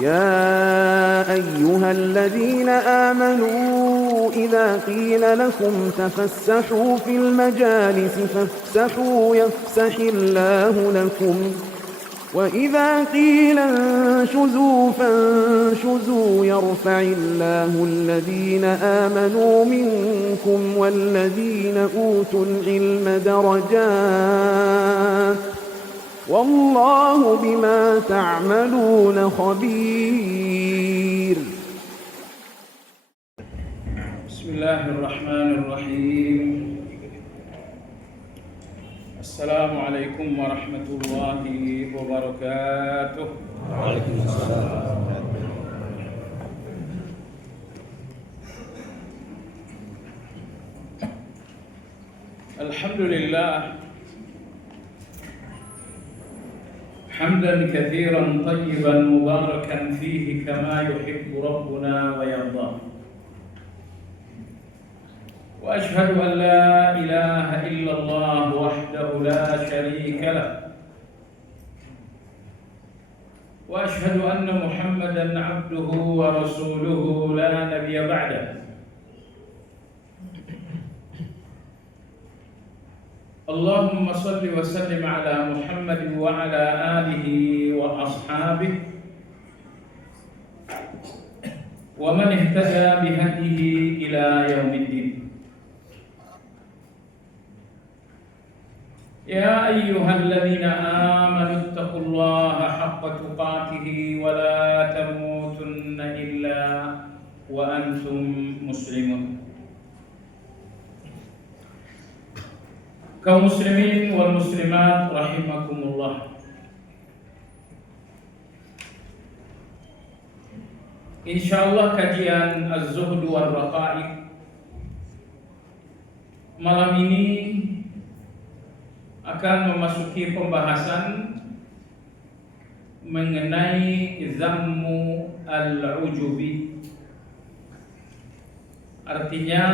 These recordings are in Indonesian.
يا أيها الذين آمنوا إذا قيل لكم تفسحوا في المجالس فافسحوا يفسح الله لكم وإذا قيل انشزوا فانشزوا يرفع الله الذين آمنوا منكم والذين أوتوا العلم درجات والله بما تعملون خبير. بسم الله الرحمن الرحيم. السلام عليكم ورحمة الله وبركاته. وعليكم السلام. الحمد لله حمدا كثيرا طيبا مباركا فيه كما يحب ربنا ويرضى، وأشهد أن لا إله إلا الله وحده لا شريك له، وأشهد أن محمدا عبده ورسوله لا نبي بعده. اللهم صل وسلم على محمد وعلى آله وأصحابه ومن اهتدى بهديه إلى يوم الدين. يا أيها الذين آمنوا اتقوا الله حق تقاته ولا تموتن إلا وأنتم مسلمون. Kaum muslimin wal muslimat rahimakumullah. Insyaallah kajian Az-Zuhd wal Raqaiq malam ini akan memasuki pembahasan mengenai zammu al-ujubi. Artinya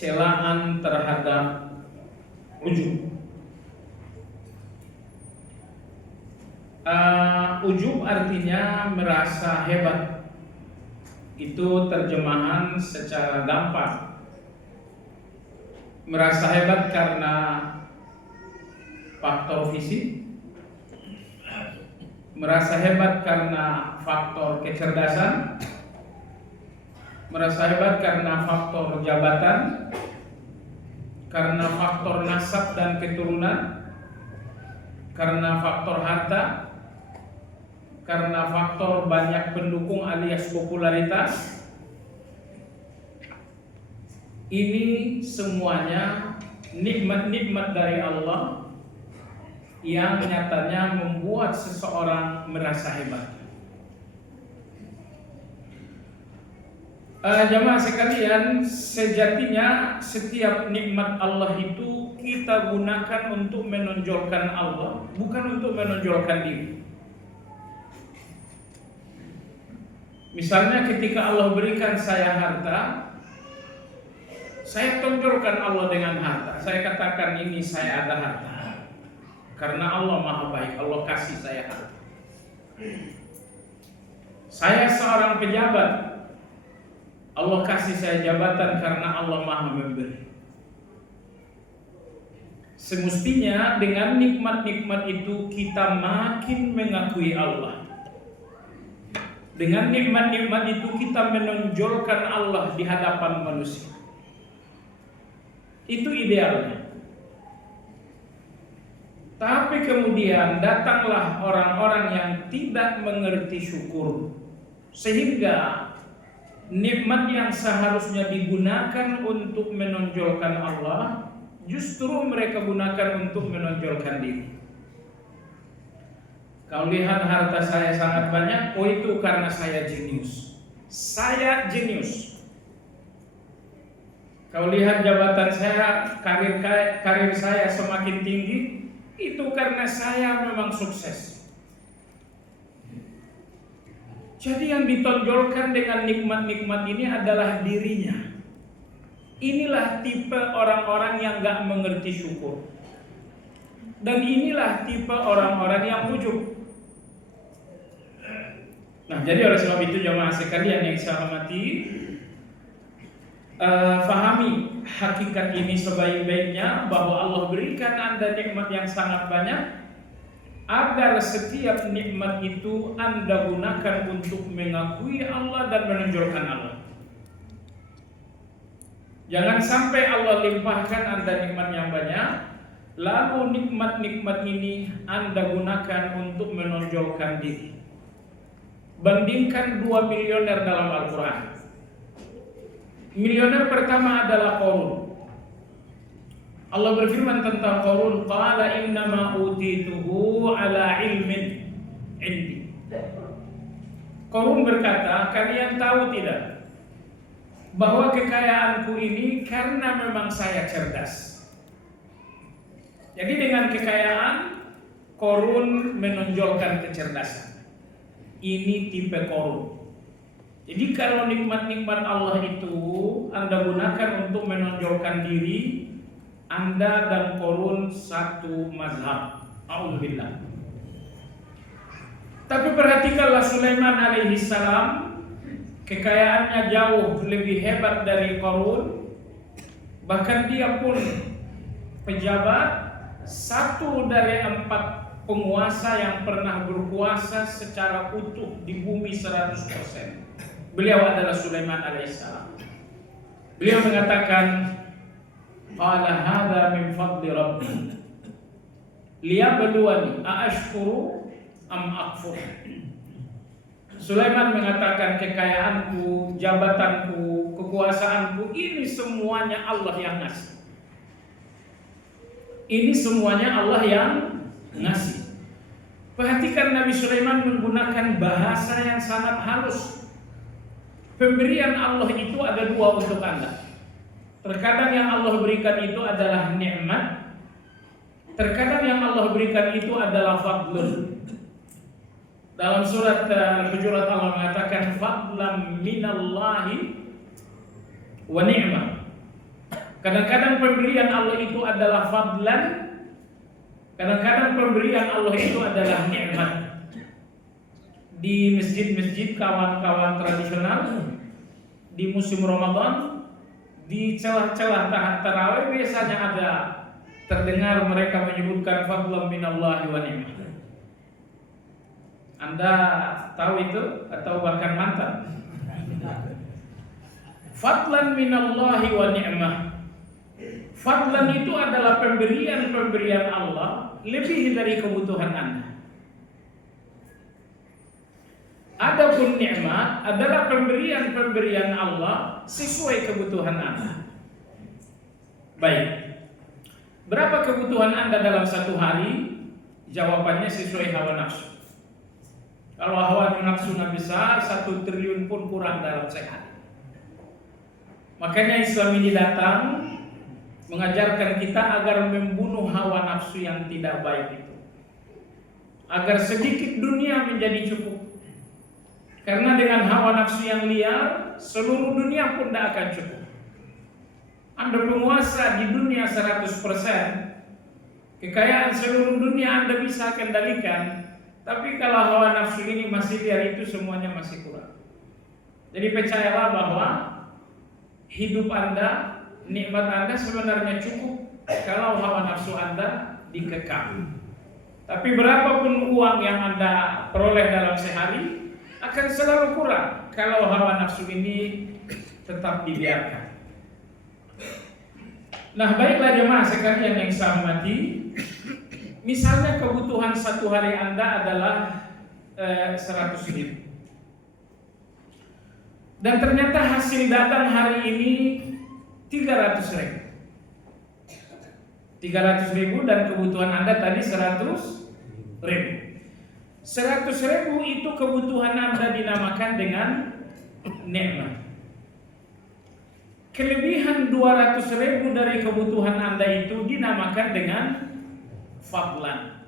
celaan terhadap ujub. Ujub artinya merasa hebat. Itu terjemahan secara gampang. Merasa hebat karena faktor fisik, merasa hebat karena faktor kecerdasan, merasa hebat karena faktor jabatan, karena faktor nasab dan keturunan, karena faktor harta, karena faktor banyak pendukung alias popularitas. Ini semuanya nikmat-nikmat dari Allah yang nyatanya membuat seseorang merasa hebat. Jamaah sekalian, sejatinya setiap nikmat Allah itu kita gunakan untuk menonjolkan Allah, bukan untuk menonjolkan diri. Misalnya ketika Allah berikan saya harta, saya tonjolkan Allah dengan harta. Saya katakan ini saya ada harta, karena Allah Maha Baik, Allah kasih saya harta. Saya seorang pejabat, Allah kasih saya jabatan karena Allah Maha Memberi. Semestinya dengan nikmat-nikmat itu kita makin mengakui Allah. Dengan nikmat-nikmat itu kita menonjolkan Allah di hadapan manusia. Itu idealnya. Tapi kemudian datanglah orang-orang yang tidak mengerti syukur, sehingga nikmat yang seharusnya digunakan untuk menonjolkan Allah, justru mereka gunakan untuk menonjolkan diri. Kau lihat harta saya sangat banyak, oh itu karena saya jenius. Saya jenius. Kau lihat jabatan saya, karir saya semakin tinggi, itu karena saya memang sukses. Jadi yang ditonjolkan dengan nikmat-nikmat ini adalah dirinya. Inilah tipe orang-orang yang gak mengerti syukur. Dan inilah tipe orang-orang yang ujub. Nah, jadi oleh sebab itu jamaah sekalian yang saya hormati, fahami hakikat ini sebaik-baiknya, bahwa Allah berikan Anda nikmat yang sangat banyak, agar setiap nikmat itu Anda gunakan untuk mengakui Allah dan menonjolkan Allah. Jangan sampai Allah limpahkan Anda nikmat yang banyak, lalu nikmat-nikmat ini Anda gunakan untuk menonjolkan diri. Bandingkan 2 milioner dalam Al-Quran. Milioner pertama adalah Qarun. Allah berfirman tentang Qarun, qala innama utituhu ala ilmin indi. Qarun berkata, kalian tahu tidak bahwa kekayaanku ini karena memang saya cerdas. Jadi dengan kekayaan, Qarun menonjolkan kecerdasan. Ini tipe Qarun. Jadi kalau nikmat-nikmat Allah itu Anda gunakan untuk menonjolkan diri, Anda dan Qarun satu mazhab. Alhamdulillah. Tapi perhatikanlah Sulaiman alaihi salam, kekayaannya jauh lebih hebat dari Qarun. Bahkan dia pun pejabat, satu dari 4 penguasa yang pernah berkuasa secara utuh di bumi 100%. Beliau adalah Sulaiman alaihissalam. Beliau mengatakan, qala hadza min fadli rabbi liyabluwani aashkuru am akfur. Sulaiman mengatakan, kekayaanku, jabatanku, kekuasaanku, ini semuanya Allah yang ngasih. Ini semuanya Allah yang ngasih. Perhatikan Nabi Sulaiman menggunakan bahasa yang sangat halus. Pemberian Allah itu ada 2 untuk Anda. Terkadang yang Allah berikan itu adalah nikmat, terkadang yang Allah berikan itu adalah fadlun. Dalam surat Al-Hujurat Allah mengatakan fadlan minallahi wa ni'mah. Kadang-kadang pemberian Allah itu adalah fadlan, kadang-kadang pemberian Allah itu adalah nikmat. Di masjid-masjid kawan-kawan tradisional di musim Ramadan, di celah-celah tarawih biasanya ada terdengar mereka menyebutkan fadlan minallahi wa ni'mah. Anda tahu itu atau bahkan mantan? Fadlan minallahi wa ni'mah. Fadlan itu adalah pemberian-pemberian Allah lebih dari kebutuhan Anda. Adapun nikmat adalah pemberian-pemberian Allah sesuai kebutuhan Anda. Baik. Berapa kebutuhan Anda dalam satu hari? Jawabannya sesuai hawa nafsu. Kalau hawa nafsunya besar, 1 triliun pun kurang dalam sehari. Makanya Islam ini datang mengajarkan kita agar membunuh hawa nafsu yang tidak baik itu, agar sedikit dunia menjadi cukup. Karena dengan hawa nafsu yang liar, seluruh dunia pun tidak akan cukup. Anda penguasa di dunia 100%, kekayaan seluruh dunia Anda bisa kendalikan, tapi kalau hawa nafsu ini masih liar, itu semuanya masih kurang. Jadi percayalah bahwa hidup Anda, nikmat Anda sebenarnya cukup kalau hawa nafsu Anda dikekang. Tapi berapapun uang yang Anda peroleh dalam sehari akan selalu kurang kalau hawa nafsu ini tetap dibiarkan. Nah, baiklah jemaah sekalian yang saya hormati, misalnya kebutuhan satu hari Anda adalah 100.000, dan ternyata hasil dagang hari ini 300.000. 300.000 dan kebutuhan Anda tadi 100.000. 100.000 itu kebutuhan Anda dinamakan dengan nikmat. Kelebihan 200.000 dari kebutuhan Anda itu dinamakan dengan fadlan.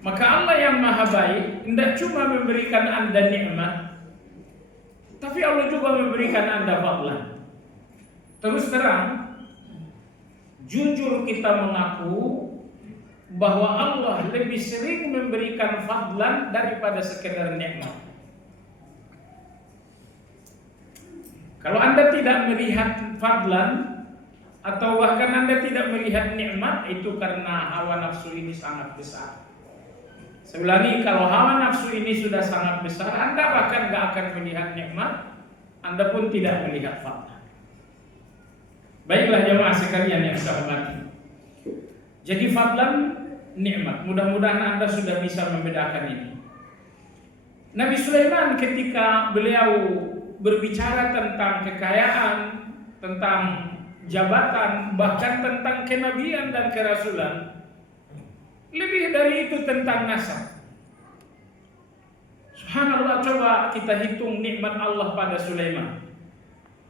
Maka Allah yang maha baik tidak cuma memberikan Anda nikmat, tapi Allah juga memberikan Anda fadlan. Terus terang, jujur kita mengaku bahwa Allah lebih sering memberikan fadlan daripada sekedar nikmat. Kalau Anda tidak melihat fadlan atau bahkan Anda tidak melihat nikmat, itu karena hawa nafsu ini sangat besar. Saya ulangi, kalau hawa nafsu ini sudah sangat besar, Anda bahkan gak akan melihat nikmat, Anda pun tidak melihat fadlan. Baiklah jemaah sekalian yang saya hormati. Jadi fadlan, nikmat. Mudah-mudahan Anda sudah bisa membedakan ini. Nabi Sulaiman ketika beliau berbicara tentang kekayaan, tentang jabatan, bahkan tentang kenabian dan kerasulan, lebih dari itu tentang nasab. Subhanallah, coba kita hitung nikmat Allah pada Sulaiman.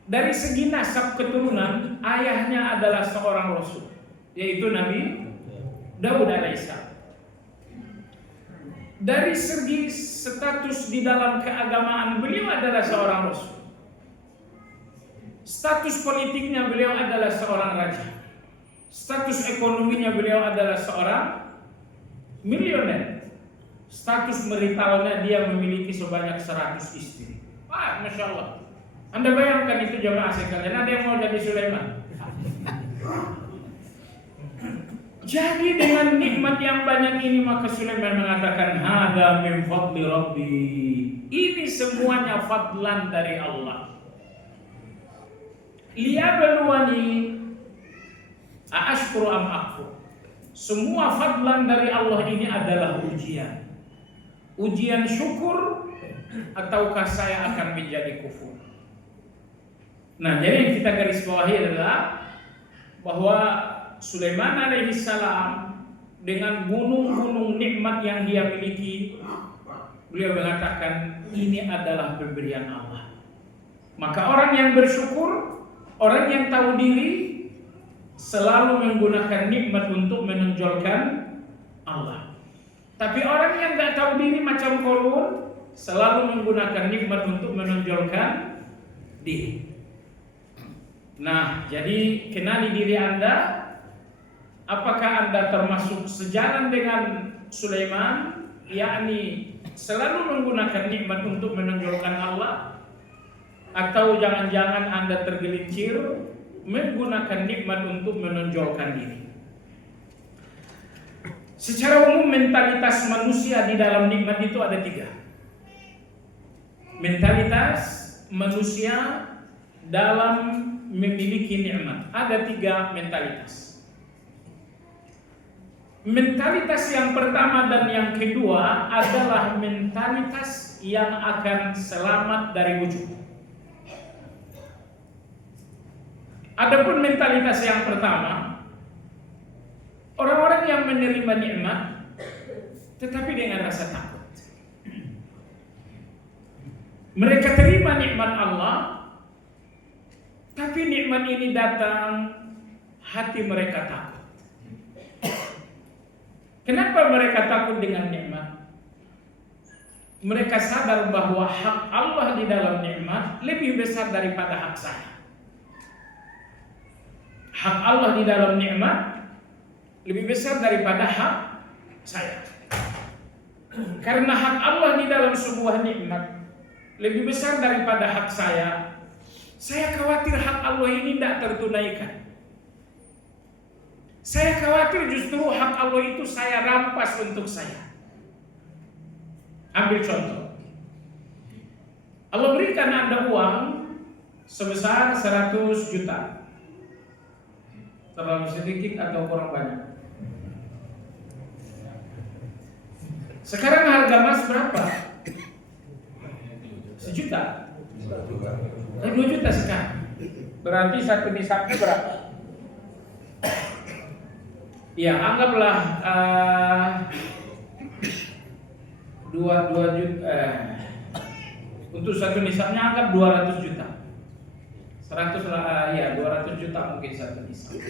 Dari segi nasab keturunan, ayahnya adalah seorang rasul, yaitu Nabi Daud alaihissalam. Dari segi status di dalam keagamaan, beliau adalah seorang rasul. Status politiknya, beliau adalah seorang raja. Status ekonominya, beliau adalah seorang milioner. Status maritalnya, dia memiliki sebanyak 100 istri. Wah, Masya Allah. Anda bayangkan itu jemaah sekalian, ada yang mau jadi Sulaiman? Jadi dengan nikmat yang banyak ini, maka Sulaiman mengatakan, hada min fadli Rabbi. Ini semuanya fadlan dari Allah. Liyabluwani aashkuru am akfur. Semua fadlan dari Allah ini adalah ujian. Ujian syukur ataukah saya akan menjadi kufur. Nah, jadi yang kita garis bawahi adalah bahwa Sulaiman alaihissalam dengan gunung-gunung nikmat yang dia miliki, beliau mengatakan ini adalah pemberian Allah. Maka orang yang bersyukur, orang yang tahu diri, selalu menggunakan nikmat untuk menonjolkan Allah. Tapi orang yang gak tahu diri macam Qarun, selalu menggunakan nikmat untuk menonjolkan diri. Nah, jadi kenali diri Anda. Apakah Anda termasuk sejalan dengan Sulaiman, yakni selalu menggunakan nikmat untuk menonjolkan Allah, atau jangan-jangan Anda tergelincir menggunakan nikmat untuk menonjolkan diri? Secara umum mentalitas manusia di dalam nikmat itu ada 3. Mentalitas manusia dalam memiliki nikmat ada 3 mentalitas. Mentalitas yang pertama dan yang kedua adalah mentalitas yang akan selamat dari wujud. Adapun mentalitas yang pertama, orang-orang yang menerima nikmat tetapi dengan rasa takut. Mereka terima nikmat Allah, tapi nikmat ini datang, hati mereka takut. Kenapa mereka takut dengan nikmat? Mereka sadar bahwa hak Allah di dalam nikmat lebih besar daripada hak saya. Hak Allah di dalam nikmat lebih besar daripada hak saya. Karena hak Allah di dalam sebuah nikmat lebih besar daripada hak saya khawatir hak Allah ini tidak tertunaikan. Saya khawatir justru hak Allah itu saya rampas untuk saya. Ambil contoh. Allah berikan Anda uang sebesar 100 juta. Terlalu sedikit atau kurang banyak? Sekarang harga emas berapa? 1 juta. 2 juta sekarang. Berarti satu nisabnya berapa? Ya, anggaplah 2 juta. Untuk satu nisabnya anggap 200 juta. 200 juta mungkin satu nisab.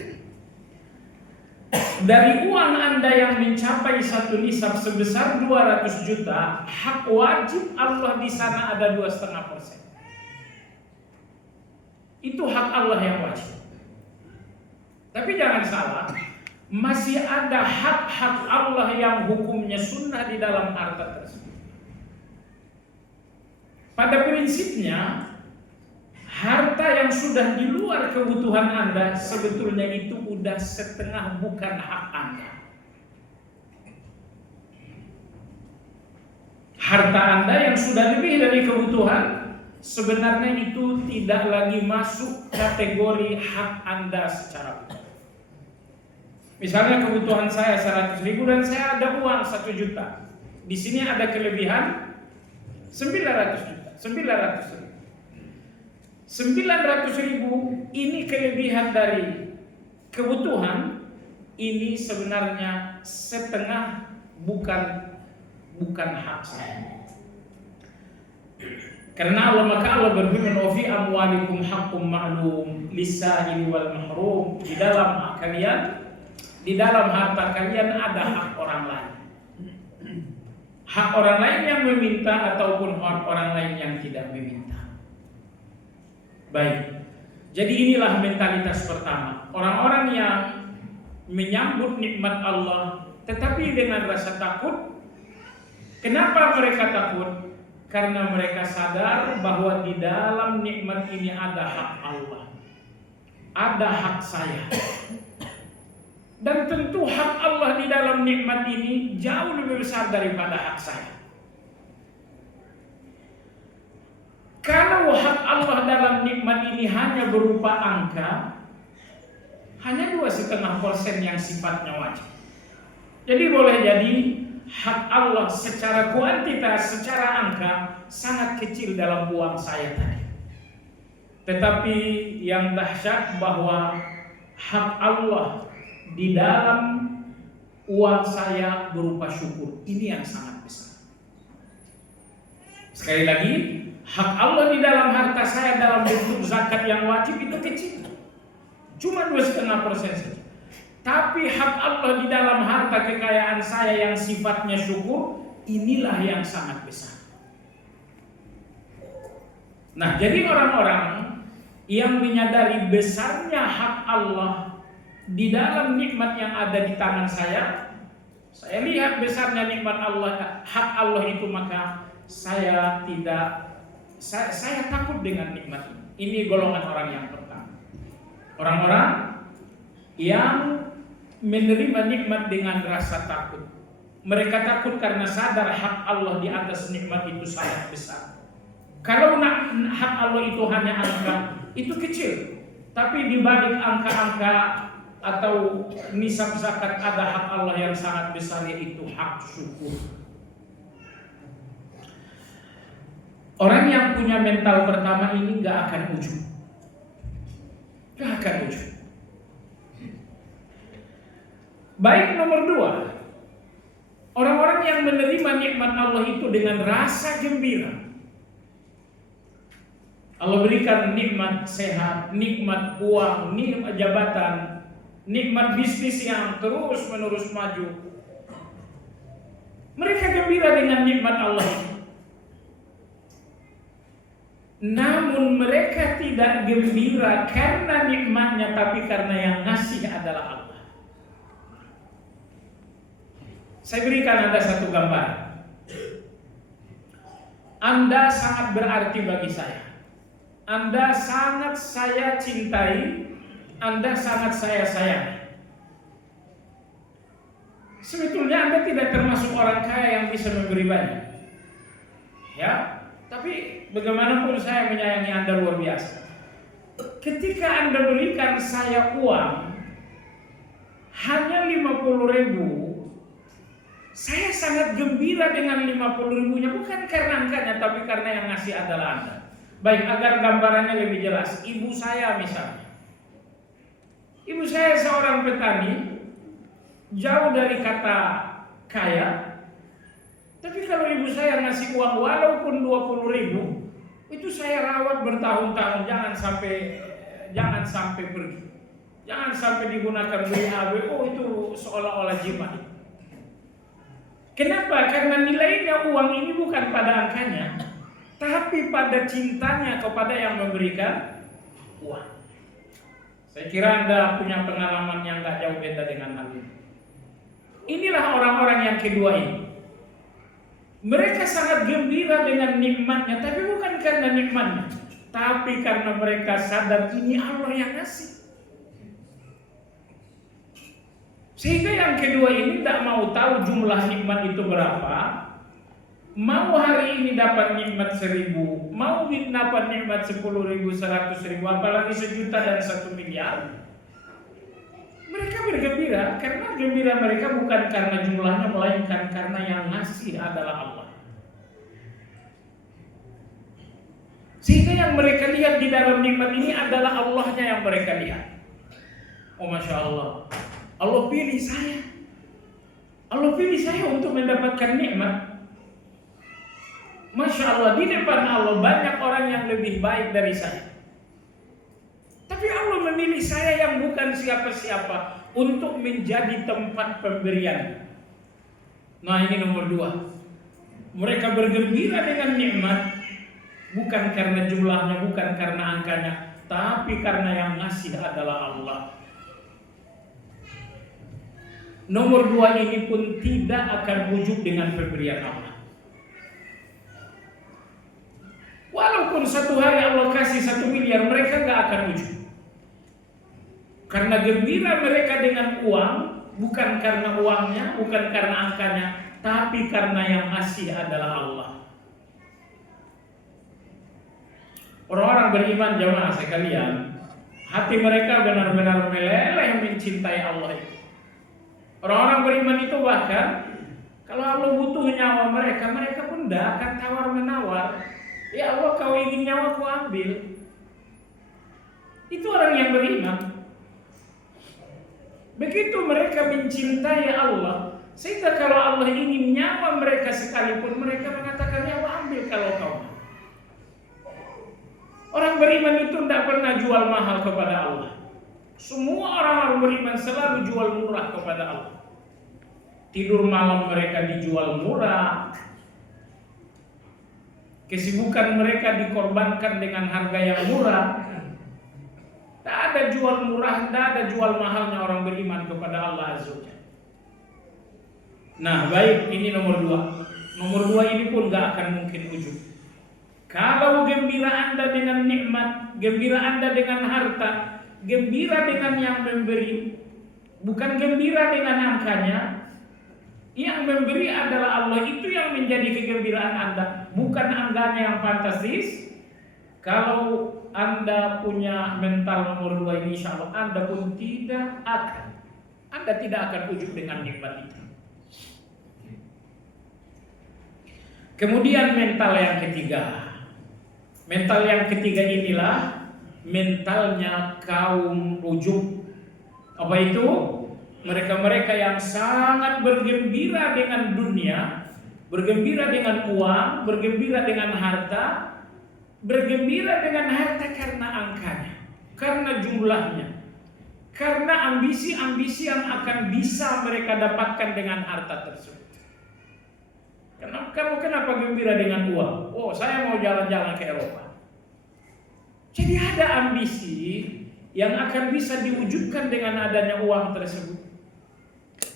Dari uang Anda yang mencapai satu nisab sebesar 200 juta, hak wajib Allah di sana ada 2,5%. Itu hak Allah yang wajib. Tapi jangan salah, masih ada hak-hak Allah yang hukumnya sunnah di dalam harta tersebut. Pada prinsipnya, harta yang sudah di luar kebutuhan Anda sebetulnya itu udah setengah bukan hak Anda. Harta Anda yang sudah lebih dari kebutuhan sebenarnya itu tidak lagi masuk kategori hak Anda secara utuh. Misalnya kebutuhan saya 100.000 dan saya ada uang 1 juta. Di sini ada kelebihan 900 juta. 900.000 ini kelebihan dari kebutuhan, ini sebenarnya setengah bukan hak saya. Karena maka Allah berfirman, "Wa fi amwalikum haqqum ma'lum lis-sa'ili wal mahrum." Di dalam harta kalian ada hak orang lain. Hak orang lain yang meminta ataupun hak orang lain yang tidak meminta. Baik. Jadi inilah mentalitas pertama. Orang-orang yang menyambut nikmat Allah tetapi dengan rasa takut. Kenapa mereka takut? Karena mereka sadar bahwa di dalam nikmat ini ada hak Allah. Ada hak saya. Dan tentu hak Allah di dalam nikmat ini jauh lebih besar daripada hak saya. Kalau hak Allah dalam nikmat ini hanya berupa angka, hanya 2,5% yang sifatnya wajib. Jadi boleh jadi hak Allah secara kuantitas, secara angka sangat kecil dalam uang saya tadi. Tetapi yang dahsyat bahwa hak Allah di dalam uang saya berupa syukur. Ini yang sangat besar. Sekali lagi, hak Allah di dalam harta saya dalam bentuk zakat yang wajib itu kecil. Cuma 2,5% saja. Tapi hak Allah di dalam harta kekayaan saya yang sifatnya syukur, inilah yang sangat besar. Nah, jadi orang-orang yang menyadari besarnya hak Allah di dalam nikmat yang ada di tangan saya lihat besarnya nikmat Allah, hak Allah itu, maka saya takut dengan nikmat ini. Ini golongan orang yang pertama. Orang-orang yang menerima nikmat dengan rasa takut. Mereka takut karena sadar hak Allah di atas nikmat itu sangat besar. Kalau hak Allah itu hanya angka, itu kecil. Tapi di balik angka-angka atau nisab zakat ada hak Allah yang sangat besar, yaitu hak syukur. Orang yang punya mental pertama ini gak akan ujub. Baik, nomor 2, orang-orang yang menerima nikmat Allah itu dengan rasa gembira. Allah berikan nikmat sehat, nikmat uang, nikmat jabatan, nikmat bisnis yang terus-menerus maju. Mereka gembira dengan nikmat Allah. Namun mereka tidak gembira karena nikmatnya, tapi karena yang ngasih adalah Allah. Saya berikan Anda satu gambar. Anda sangat berarti bagi saya. Anda sangat saya cintai. Anda sangat saya sayangi. Sebetulnya Anda tidak termasuk orang kaya yang bisa memberi banyak. Ya, tapi bagaimanapun saya menyayangi Anda luar biasa. Ketika Anda berikan saya uang hanya 50.000, saya sangat gembira dengan 50.000-nya, bukan karena angkanya, tapi karena yang ngasih adalah Anda. Baik, agar gambarannya lebih jelas, ibu saya misalnya. Ibu saya seorang petani, jauh dari kata kaya. Tapi kalau ibu saya ngasih uang walaupun 20.000, itu saya rawat bertahun-tahun, jangan sampai pergi. Jangan sampai digunakan beli HBO, itu seolah-olah jimat. Kenapa? Karena nilainya uang ini bukan pada angkanya, tapi pada cintanya kepada yang memberikan uang. Saya kira Anda punya pengalaman yang gak jauh beda dengan hal ini. Inilah orang-orang yang kedua ini. Mereka sangat gembira dengan nikmatnya, tapi bukan karena nikmatnya, tapi karena mereka sadar ini Allah yang ngasih. Sehingga yang kedua ini tidak mau tahu jumlah nikmat itu berapa. Mau hari ini dapat nikmat 1.000, mau dapat nikmat 10.000, 100.000, apalagi 1 juta dan 1 miliar. Mereka bergembira karena gembira mereka bukan karena jumlahnya, melainkan karena yang ngasih adalah Allah. Sehingga yang mereka lihat di dalam nikmat ini adalah Allahnya yang mereka lihat. Oh Masya Allah, Allah pilih saya. Allah pilih saya untuk mendapatkan nikmat. Masya Allah, di depan Allah banyak orang yang lebih baik dari saya. Tapi Allah memilih saya yang bukan siapa-siapa untuk menjadi tempat pemberian. Nah ini nomor 2. Mereka bergembira dengan nikmat bukan karena jumlahnya, bukan karena angkanya, tapi karena yang ngasih adalah Allah. Nomor 2 ini pun tidak akan wujud dengan pemberian Allah. Walaupun satu hari Allah kasih 1 miliar, mereka gak akan wujud. Karena gembira mereka dengan uang, bukan karena uangnya, bukan karena angkanya, tapi karena yang ngasih adalah Allah. Orang-orang beriman jamaah sekalian, hati mereka benar-benar meleleh mencintai Allah itu. Orang-orang beriman itu bahkan kalau Allah butuh nyawa mereka, mereka pun tidak akan tawar-menawar. Ya Allah, kau ingin nyawa ku ambil. Itu orang yang beriman. Begitu mereka mencintai Allah, sehingga kalau Allah ingin nyawa mereka sekalipun, mereka mengatakan nyawa ambil kalau kau. Orang beriman itu tidak pernah jual mahal kepada Allah. Semua orang-orang beriman selalu jual murah kepada Allah. Tidur malam mereka dijual murah. Kesibukan mereka dikorbankan dengan harga yang murah. Tak ada jual murah, tak ada jual mahalnya orang beriman kepada Allah Azza wa Jalla. Nah baik, ini nomor 2. Nomor 2 ini pun gak akan mungkin wujud. Kalau gembira Anda dengan nikmat, gembira Anda dengan harta, gembira dengan yang memberi, bukan gembira dengan angkanya. Yang memberi adalah Allah, itu yang menjadi kegembiraan Anda, bukan angkanya yang fantastis. Kalau Anda punya mental nomor 2 ini, insya Allah Anda pun tidak akan wujud dengan nikmat itu. Kemudian mental yang ketiga. Mental yang ketiga inilah mentalnya kaum ujub. Apa itu? Mereka-mereka yang sangat bergembira dengan dunia, bergembira dengan uang, bergembira dengan harta, bergembira dengan harta karena angkanya, karena jumlahnya, karena ambisi-ambisi yang akan bisa mereka dapatkan dengan harta tersebut. Kamu kenapa gembira dengan uang? Oh, saya mau jalan-jalan ke Eropa. Jadi ada ambisi yang akan bisa diwujudkan dengan adanya uang tersebut.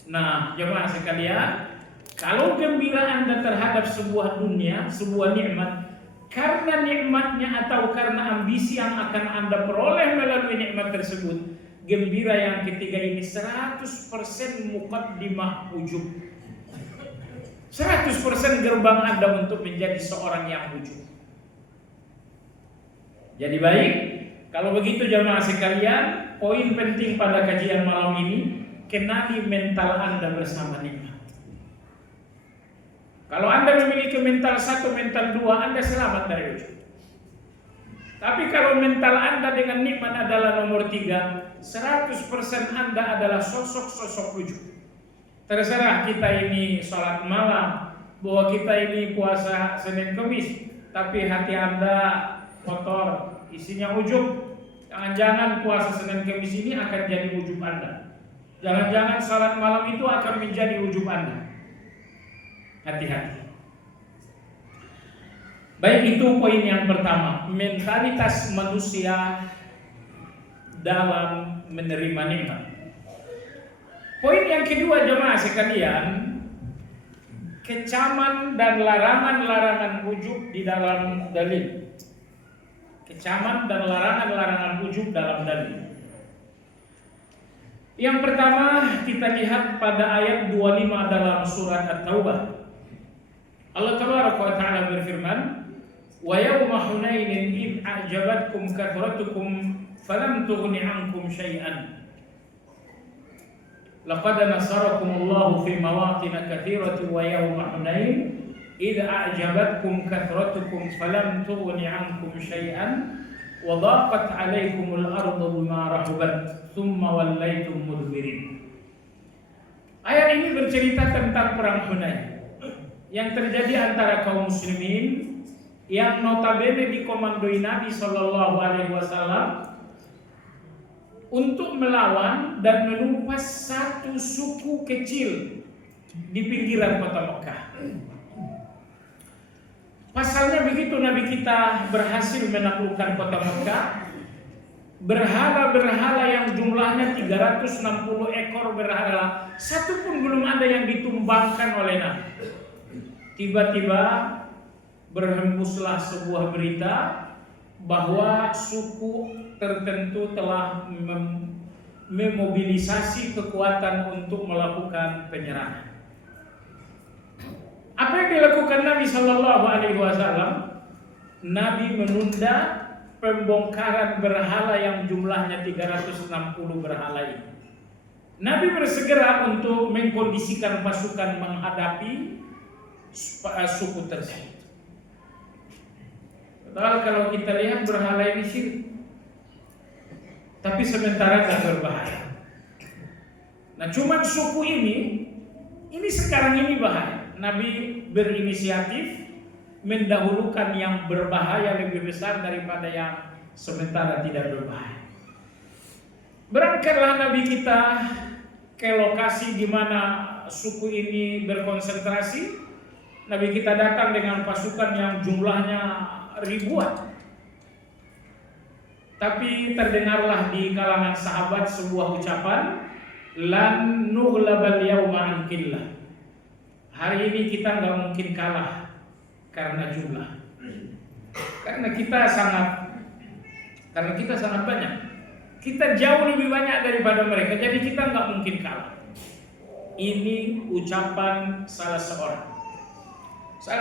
Nah, jemaah sekalian, kalau gembira Anda terhadap sebuah dunia, sebuah nikmat, karena nikmatnya atau karena ambisi yang akan Anda peroleh melalui nikmat tersebut, gembira yang ketiga ini 100% muqaddimah ujub. 100% gerbang Anda untuk menjadi seorang yang ujub. Jadi baik, kalau begitu jemaah sekalian, poin penting pada kajian malam ini, kenali mental Anda bersama nikmat. Kalau Anda memiliki mental 1, mental 2, Anda selamat dari ujub. Tapi kalau mental Anda dengan nikmat adalah nomor 3, 100% Anda adalah sosok-sosok ujub. Terserah kita ini sholat malam, bahwa kita ini puasa Senin Kemis, tapi hati Anda kotor, isinya ujub. Jangan-jangan puasa Senin Kemis ini akan jadi ujub Anda. Jangan-jangan sholat malam itu akan menjadi ujub Anda. Hati-hati. Baik, itu poin yang pertama. Mentalitas manusia dalam menerima nikmat. Poin yang kedua jemaah sekalian, kecaman dan larangan-larangan ujub di dalam dalil. Kecaman dan larangan-larangan ujub dalam dalil. Yang pertama kita lihat pada ayat 25 dalam surat At-Taubah. Allah Tabaraka wa Ta'ala berfirman, "Wa yawma Hunainin id a'jabatkum kathratukum falam tughni 'ankum syai'an. Laqad nasarakumullahu fi mawatin katsiratin wa yawma Hunain id a'jabatkum kathratukum falam tughni 'ankum syai'an wa dhaqat 'alaykumul ardu bima rahabat thumma wallaytum mudbirin." Ayat ini bercerita tentang perang Hunain yang terjadi antara kaum muslimin yang notabene dikomandoi Nabi Shallallahu Alaihi Wasallam untuk melawan dan menumpas satu suku kecil di pinggiran kota Mekah. Pasalnya begitu Nabi kita berhasil menaklukkan kota Mekah, berhala-berhala yang jumlahnya 360 ekor berhala, satu pun belum ada yang ditumbangkan oleh Nabi. Tiba-tiba berhembuslah sebuah berita bahwa suku tertentu telah memobilisasi kekuatan untuk melakukan penyerangan. Apa yang dilakukan Nabi Shallallahu Alaihi Wasallam? Nabi menunda pembongkaran berhala yang jumlahnya 360 berhala ini. Nabi bersegera untuk mengkondisikan pasukan menghadapi suku tersebut. Padahal kalau kita lihat berhala ini syirik, tapi sementara tak berbahaya. Nah, cuma suku ini sekarang ini bahaya. Nabi berinisiatif mendahulukan yang berbahaya lebih besar daripada yang sementara tidak berbahaya. Berangkatlah Nabi kita ke lokasi di mana suku ini berkonsentrasi. Nabi kita datang dengan pasukan yang jumlahnya ribuan. Tapi terdengarlah di kalangan sahabat sebuah ucapan, lan nughlabal yawma an qillah. Hari ini kita nggak mungkin kalah karena jumlah. Karena kita sangat banyak. Kita jauh lebih banyak daripada mereka, jadi kita nggak mungkin kalah. Ini ucapan salah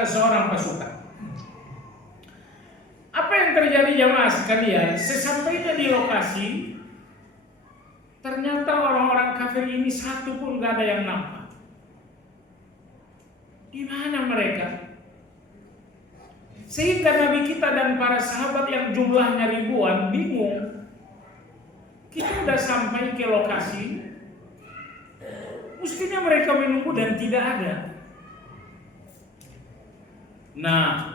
seorang pasukan. Apa yang terjadi jamaah sekalian? Sesampainya di lokasi, ternyata orang-orang kafir ini satu pun gak ada yang nampak. Di mana mereka? Sehingga Nabi kita dan para sahabat yang jumlahnya ribuan bingung. Kita udah sampai ke lokasi, mestinya mereka menunggu dan tidak ada. Nah,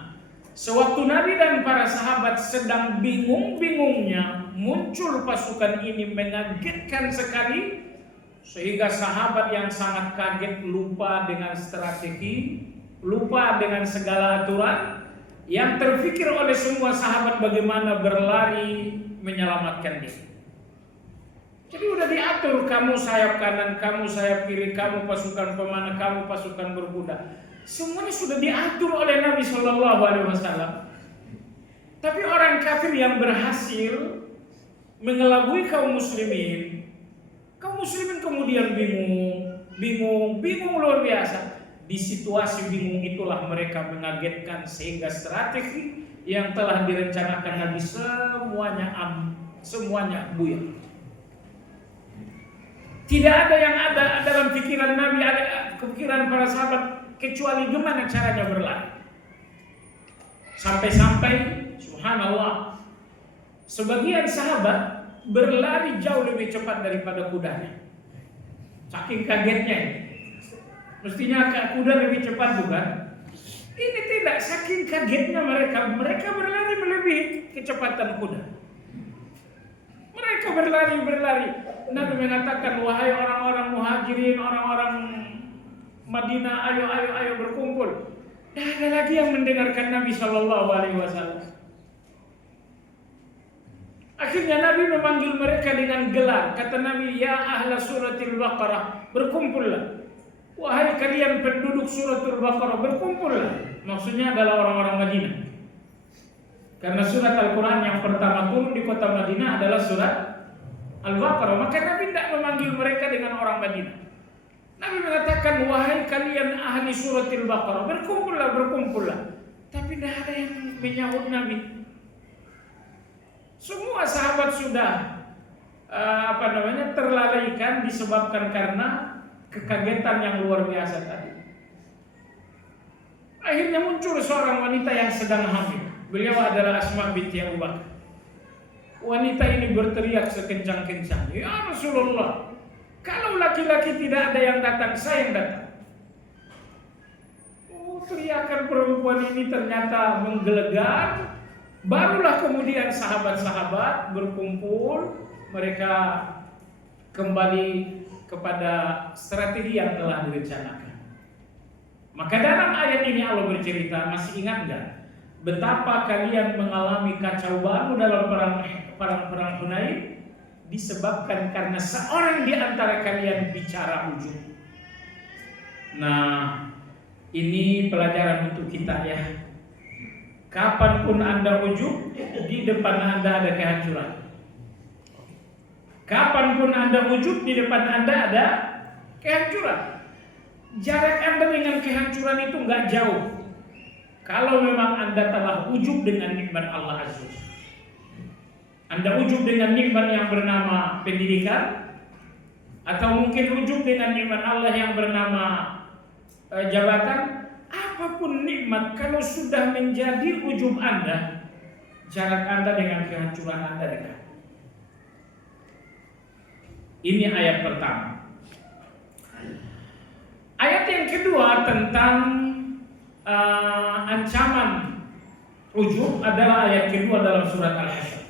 sewaktu Nabi dan para sahabat sedang bingung-bingungnya, muncul pasukan ini mengagetkan sekali, sehingga sahabat yang sangat kaget lupa dengan strategi, lupa dengan segala aturan. Yang terfikir oleh semua sahabat bagaimana berlari menyelamatkan diri. Jadi udah diatur, kamu sayap kanan, kamu sayap kiri, kamu pasukan pemanah, kamu pasukan berkuda. Semuanya sudah diatur oleh Nabi Shallallahu Alaihi Wasallam. Tapi orang kafir yang berhasil mengelabui kaum muslimin kemudian bingung luar biasa. Di situasi bingung itulah mereka mengagetkan sehingga strategi yang telah direncanakan Nabi semuanya buyar. Tidak ada yang ada dalam pikiran Nabi, ada pikiran para sahabat, kecuali gimana caranya berlari. Sampai-sampai subhanallah, sebagian sahabat berlari jauh lebih cepat daripada kudanya. Saking kagetnya. Mestinya kuda lebih cepat bukan? Ini tidak, saking kagetnya mereka berlari melebihi kecepatan kuda. Mereka berlari. Nabi mengatakan, wahai orang-orang muhajirin, orang-orang Madinah, ayo berkumpul. Tidak ada lagi yang mendengarkan Nabi Shallallahu Alaihi Wasallam. Akhirnya Nabi memanggil mereka dengan gelar. Kata Nabi, ya ahla suratul Baqarah, berkumpullah. Wahai kalian penduduk suratul Baqarah, berkumpullah. Maksudnya adalah orang-orang Madinah. Karena surat Al-Quran yang pertama turun di kota Madinah adalah surat Al-Baqarah. Maka Nabi tidak memanggil mereka dengan orang Madinah. Nabi mengatakan, wahai kalian ahli suratul Baqarah, berkumpullah, berkumpullah. Tapi tidak ada yang menyahut Nabi. Semua sahabat sudah terlalaikan disebabkan karena kekagetan yang luar biasa tadi. Akhirnya muncul seorang wanita yang sedang hamil. Beliau adalah Asma binti Abu Bakar. Wanita ini berteriak sekencang-kencang, ya Rasulullah, kalau laki-laki tidak ada yang datang, saya yang datang. Teriakan perempuan ini ternyata menggelegar. Barulah kemudian sahabat-sahabat berkumpul, mereka kembali kepada strategi yang telah direncanakan. Maka dalam ayat ini Allah bercerita, masih ingat gak betapa kalian mengalami kacau balau dalam perang Hunain? Disebabkan karena seorang di antara kalian bicara ujub. Nah, ini pelajaran untuk kita ya. Kapanpun Anda ujub, di depan Anda ada kehancuran. Kapanpun Anda ujub, di depan Anda ada kehancuran. Jarak Anda dengan kehancuran itu nggak jauh. Kalau memang Anda telah ujub dengan nikmat Allah Azza. Anda ujub dengan nikmat yang bernama pendidikan, atau mungkin ujub dengan nikmat Allah yang bernama jabatan. Apapun nikmat, kalau sudah menjadi ujub Anda, jarak Anda dengan kehancuran Anda dekat. Ini ayat pertama. Ayat yang kedua tentang ancaman ujub adalah ayat kedua dalam surat Al-Hasyr.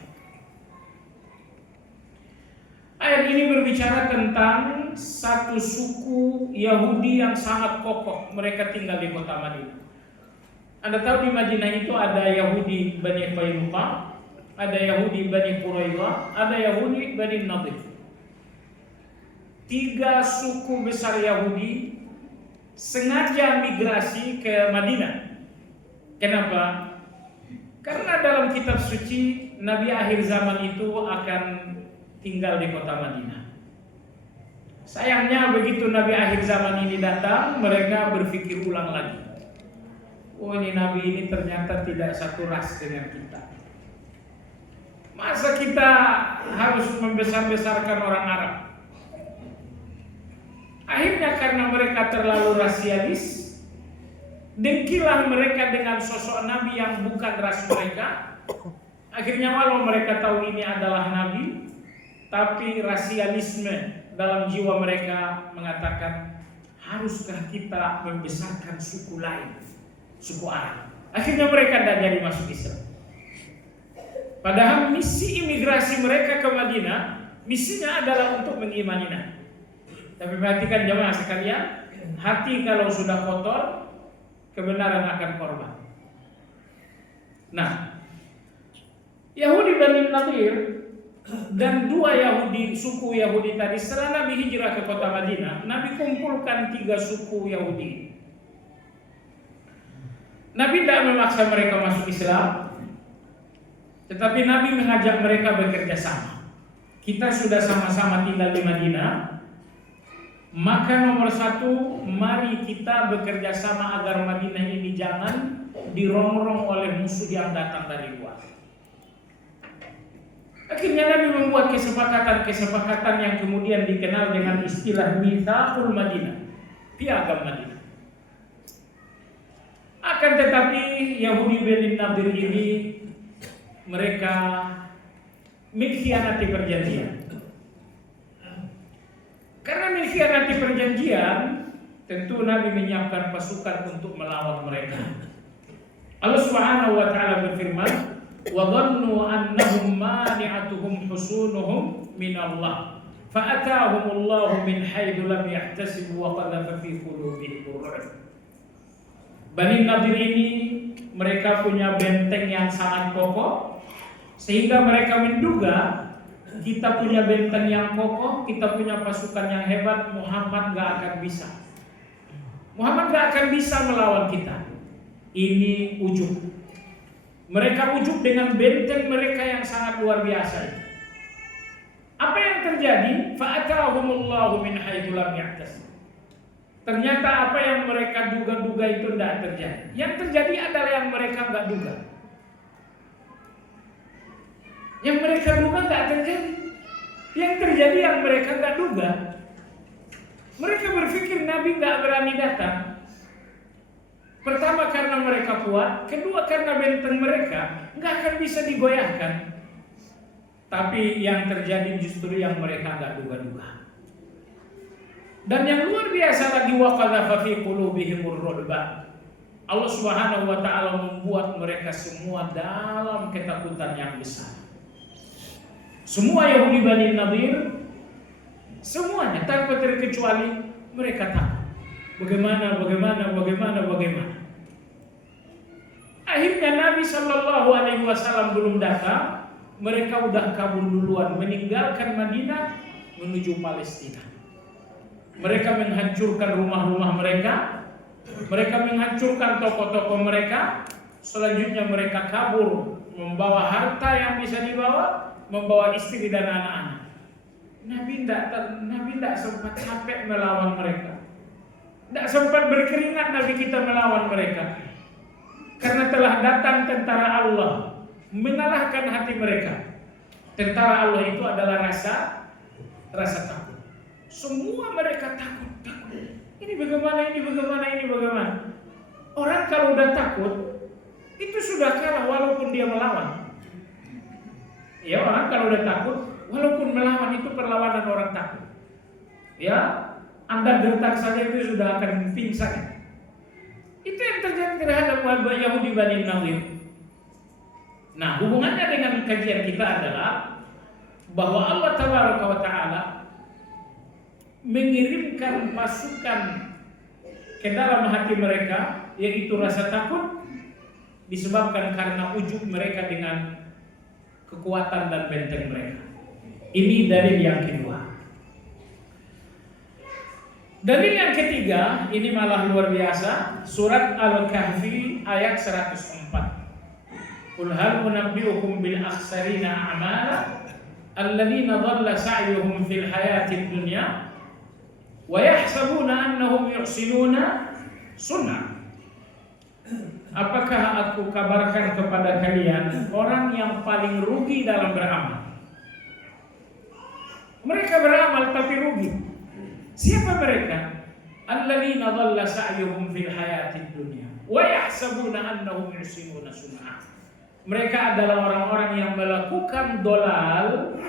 Ayat ini berbicara tentang satu suku Yahudi yang sangat kokoh. Mereka tinggal di kota Madinah. Anda tahu di Madinah itu ada Yahudi Bani Qainuqa, ada Yahudi Bani Quraidah, ada Yahudi Bani Nadir. 3 suku besar Yahudi sengaja migrasi ke Madinah. Kenapa? Karena dalam kitab suci Nabi akhir zaman itu akan tinggal di kota Madinah. Sayangnya begitu Nabi akhir zaman ini datang, mereka berpikir ulang lagi. Oh, ini Nabi ini ternyata tidak satu ras dengan kita. Masa kita harus membesar-besarkan orang Arab? Akhirnya karena mereka terlalu rasialis, dengkilah mereka dengan sosok Nabi yang bukan ras mereka. Akhirnya walau mereka tahu ini adalah Nabi, tapi rasialisme dalam jiwa mereka mengatakan, haruskah kita membesarkan suku lain, suku Arab? Akhirnya mereka tidak jadi masuk Islam. Padahal misi imigrasi mereka ke Madinah, misinya adalah untuk mengimani Nabi. Tapi perhatikan jemaah sekalian, hati kalau sudah kotor, kebenaran akan korban. Nah, Yahudi Bani Nadir dan 2 Yahudi, suku Yahudi tadi, setelah Nabi hijrah ke kota Madinah, Nabi kumpulkan 3 suku Yahudi. Nabi tidak memaksa mereka masuk Islam, tetapi Nabi mengajak mereka bekerja sama. Kita sudah sama-sama tinggal di Madinah, maka nomor 1, mari kita bekerja sama agar Madinah ini jangan dirongrong oleh musuh yang datang dari luar. Akhirnya Nabi membuat kesepakatan yang kemudian dikenal dengan istilah Mitsaqul Madinah, piagam Madinah. Akan tetapi Yahudi Bani Nadir ini mereka mengkhianati perjanjian. Karena mengkhianati perjanjian, tentu Nabi menyiapkan pasukan untuk melawan mereka. Allah Subhanahu wa taala berfirman, وَظَنُّوا أَنَّهُمْ مَانِعَتُهُمْ حُصُونُهُمْ مِنَ اللَّهِ فَأَتَاهُمُ اللَّهُ مِنْ حَيْثُ لَمْ يَحْتَسِبُوا وَقَذَفَ فِي قُلُوبِهِمُ الرُّعْبَ. Bani Nadir ini mereka punya benteng yang sangat kokoh, Sehingga mereka menduga kita punya benteng yang kokoh, kita punya pasukan yang hebat, Muhammad gak akan bisa. Muhammad gak akan bisa melawan kita. Ini ujub. Mereka ujub dengan benteng mereka yang sangat luar biasa. Apa yang terjadi? Fa'atahumullahu min haitsu lam yahtasib. Ternyata apa yang mereka duga-duga itu tidak terjadi. Yang terjadi adalah yang mereka nggak duga. Yang mereka duga nggak terjadi. Yang terjadi yang mereka nggak duga. Mereka berpikir Nabi nggak berani datang. Pertama karena mereka kuat, kedua karena benteng mereka nggak akan bisa digoyahkan. Tapi yang terjadi justru yang mereka nggak duga-duga. Dan yang luar biasa lagi, waqadhafa fi qulubihimur ru'ba. Allah Subhanahu wa taala membuat mereka semua dalam ketakutan yang besar. Semua Yahudi Bani Nadir, semuanya tanpa terkecuali mereka takut. Bagaimana. Akhirnya Nabi Shallallahu Alaihi Wasallam belum datang, mereka udah kabur duluan, meninggalkan Madinah menuju Palestina. Mereka menghancurkan rumah-rumah mereka, mereka menghancurkan toko-toko mereka. Selanjutnya mereka kabur, membawa harta yang bisa dibawa, membawa istri dan anak-anak. Nabi tidak sempat capek melawan mereka, tidak sempat berkeringat Nabi kita melawan mereka, karena telah datang tentara Allah mengalahkan hati mereka. Tentara Allah itu adalah rasa takut. Semua mereka takut. Ini bagaimana? Orang kalau udah takut itu sudah kalah walaupun dia melawan. Ya, orang kalau udah takut walaupun melawan itu perlawanan orang takut. Ya, Anda gertak saja itu sudah akan pingsan. Itu yang terjadi terhadap Yahudi Bani Nadir. Nah, hubungannya dengan kajian kita adalah bahwa Allah Tabaraka wa Ta'ala mengirimkan pasukan ke dalam hati mereka, yaitu rasa takut, disebabkan karena ujub mereka dengan kekuatan dan benteng mereka. Ini dalil yang kedua. Dalil yang ketiga, ini malah luar biasa, surat Al-Kahfi ayat 104. Qul hal unabbiukum bil akhsarina a'mala alladziina dhalla sa'yuhum fil hayatid dunya wa yahsabuna annahum yuhsinuna sun'a. Apakah aku kabarkan kepada kalian orang yang paling rugi dalam beramal? Mereka beramal tapi rugi. Siapa mereka? Alladziina dhalla sa'yuhum fil hayatid dunya wa yahsabuna annahum yuhsinuna sun'a. Mereka adalah orang-orang yang melakukan dolal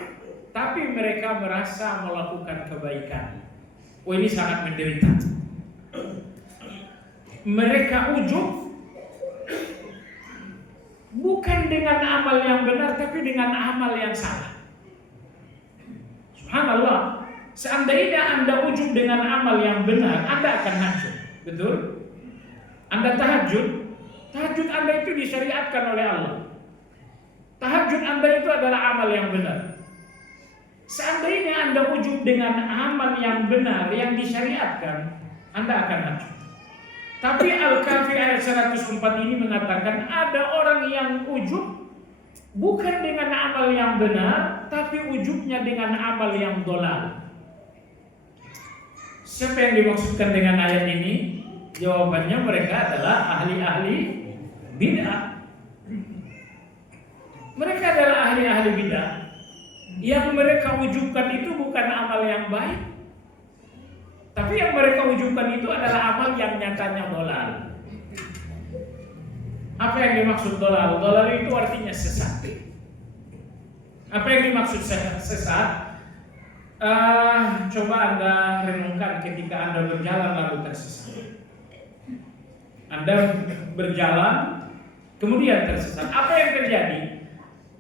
tapi mereka merasa melakukan kebaikan. Ini sangat menderita. Mereka ujub bukan dengan amal yang benar tapi dengan amal yang salah. Subhanallah. Seandainya Anda ujub dengan amal yang benar, Anda akan hancur. Betul? Anda tahajud Anda itu disyariatkan oleh Allah. Tahajud Anda itu adalah amal yang benar. Seandainya Anda ujub dengan amal yang benar yang disyariatkan, Anda akan hancur. Tapi Al-Kahfi ayat 104 ini mengatakan ada orang yang ujub bukan dengan amal yang benar, tapi ujubnya dengan amal yang dolal. Siapa yang dimaksudkan dengan ayat ini? Jawabannya mereka adalah ahli-ahli bid'ah. Mereka adalah ahli-ahli bid'ah. Yang mereka ujubkan itu bukan amal yang baik, tapi yang mereka ujubkan itu adalah amal yang nyatanya dolal. Apa yang dimaksud dolal? Dolal itu artinya sesat. Apa yang dimaksud sesat? Coba Anda renungkan ketika Anda berjalan lalu tersesat. Anda berjalan kemudian tersesat. Apa yang terjadi?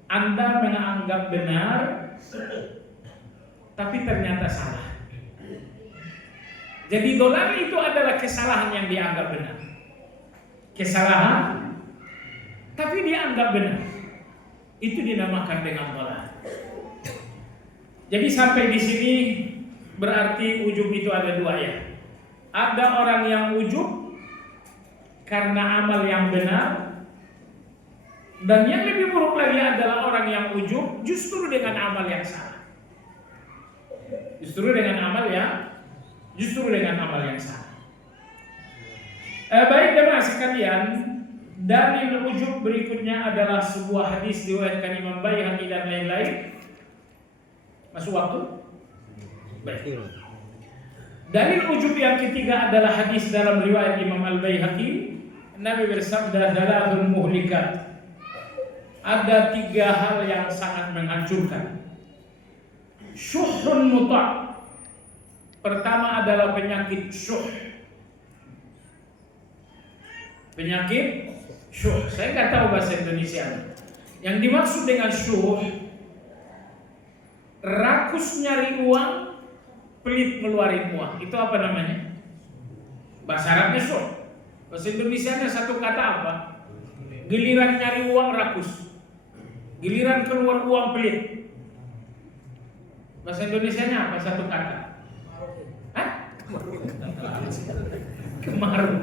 Anda menganggap benar tapi ternyata salah. Jadi dolal itu adalah kesalahan yang dianggap benar. Kesalahan tapi dianggap benar. itu dinamakan dengan dhalah. Jadi sampai di sini berarti ujub itu ada dua ya. Ada orang yang ujub karena amal yang benar, dan yang lebih buruk lagi adalah orang yang ujub justru dengan amal yang salah. Justru dengan amal yang salah. Baik jemaah sekalian, dalil ujub berikutnya adalah sebuah hadis diriwayatkan Imam Baihaqi dan lain-lain. Masuk waktu? Baik. Dalil ujub yang ketiga adalah hadis dalam riwayat Imam Al-Baihaqi. Nabi bersabda, "Thalathun muhlikat." Ada 3 hal yang sangat menghancurkan. Syuhun muta'. Pertama adalah penyakit syuh. Penyakit syuh. Saya nggak tahu bahasa Indonesia. Yang dimaksud dengan syuh, rakus nyari uang, pelit ngeluarin uang. Itu apa namanya? Bahasa Arabnya syuh. Bahasa Indonesianya satu kata apa? Giliran nyari uang rakus, giliran keluar uang pelit. Bahasa Indonesianya apa? Satu kata. Hah? Kemaruk.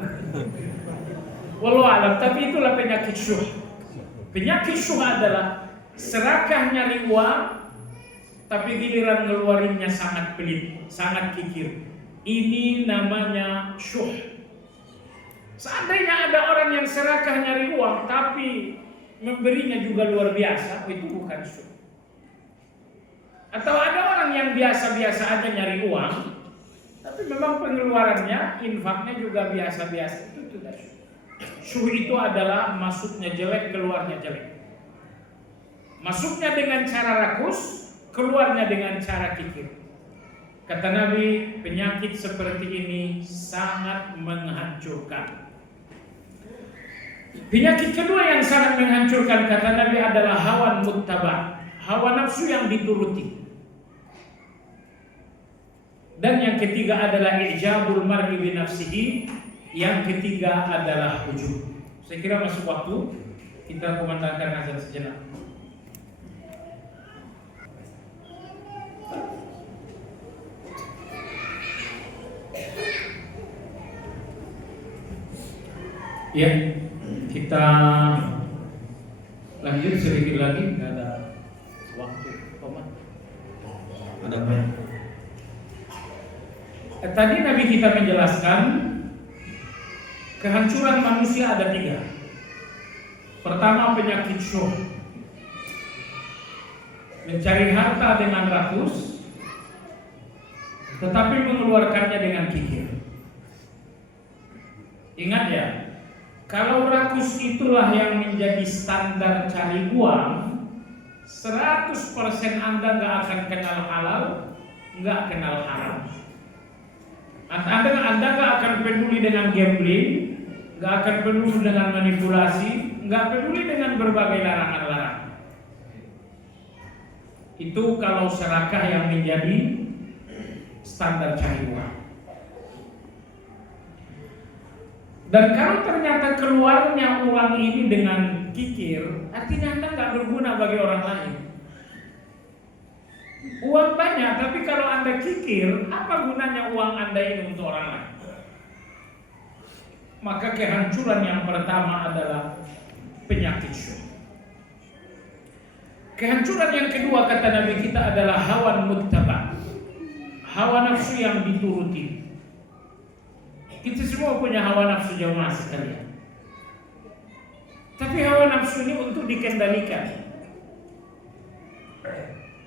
Wallahu alam, tapi itulah penyakit syuh. Penyakit syuh adalah serakah nyari uang, tapi giliran ngeluarinnya sangat pelit, sangat kikir. Ini namanya syuh. Seandainya ada orang yang serakah nyari uang, tapi memberinya juga luar biasa, itu bukan syuh. Atau ada orang yang biasa-biasa aja nyari uang, tapi memang pengeluarannya, infaknya juga biasa-biasa, itu tidak syuh. Syuh itu adalah masuknya jelek, keluarnya jelek. Masuknya dengan cara rakus, keluarnya dengan cara kikir. Kata Nabi, penyakit seperti ini sangat menghancurkan. Penyakit kedua yang sangat menghancurkan, kata Nabi, adalah hawan muttaba', hawa nafsu yang dituruti. Dan yang ketiga adalah ijabul mar'i bi nafsihi, yang ketiga adalah ujub. Saya kira masuk waktu kita kumandangkan azan sejenak. Ya, kita lanjut sedikit lagi, nggak ada waktu, Komat. Ada apa? Tadi Nabi kita menjelaskan kehancuran manusia ada 3. Pertama, penyakit syuh, mencari harta dengan rakus, tetapi mengeluarkannya dengan kikir. Ingat ya, kalau rakus itulah yang menjadi standar cari uang, 100% Anda nggak akan kenal halal, nggak kenal haram. Anda nggak akan peduli dengan gambling, nggak akan peduli dengan manipulasi, nggak peduli dengan berbagai larangan-larangan. Itu kalau serakah yang menjadi standar cari uang. Dan kalau ternyata keluarnya uang ini dengan kikir, artinya Anda nggak berguna bagi orang lain. Uang banyak, tapi kalau Anda kikir, apa gunanya uang Anda ini untuk orang lain? Maka kehancuran yang pertama adalah penyakit syuh. Kehancuran yang kedua, kata Nabi kita, adalah hawan muttaba', hawa nafsu yang dituruti. Kita semua punya hawa nafsu jamaah sekalian. Tapi hawa nafsu ini untuk dikendalikan.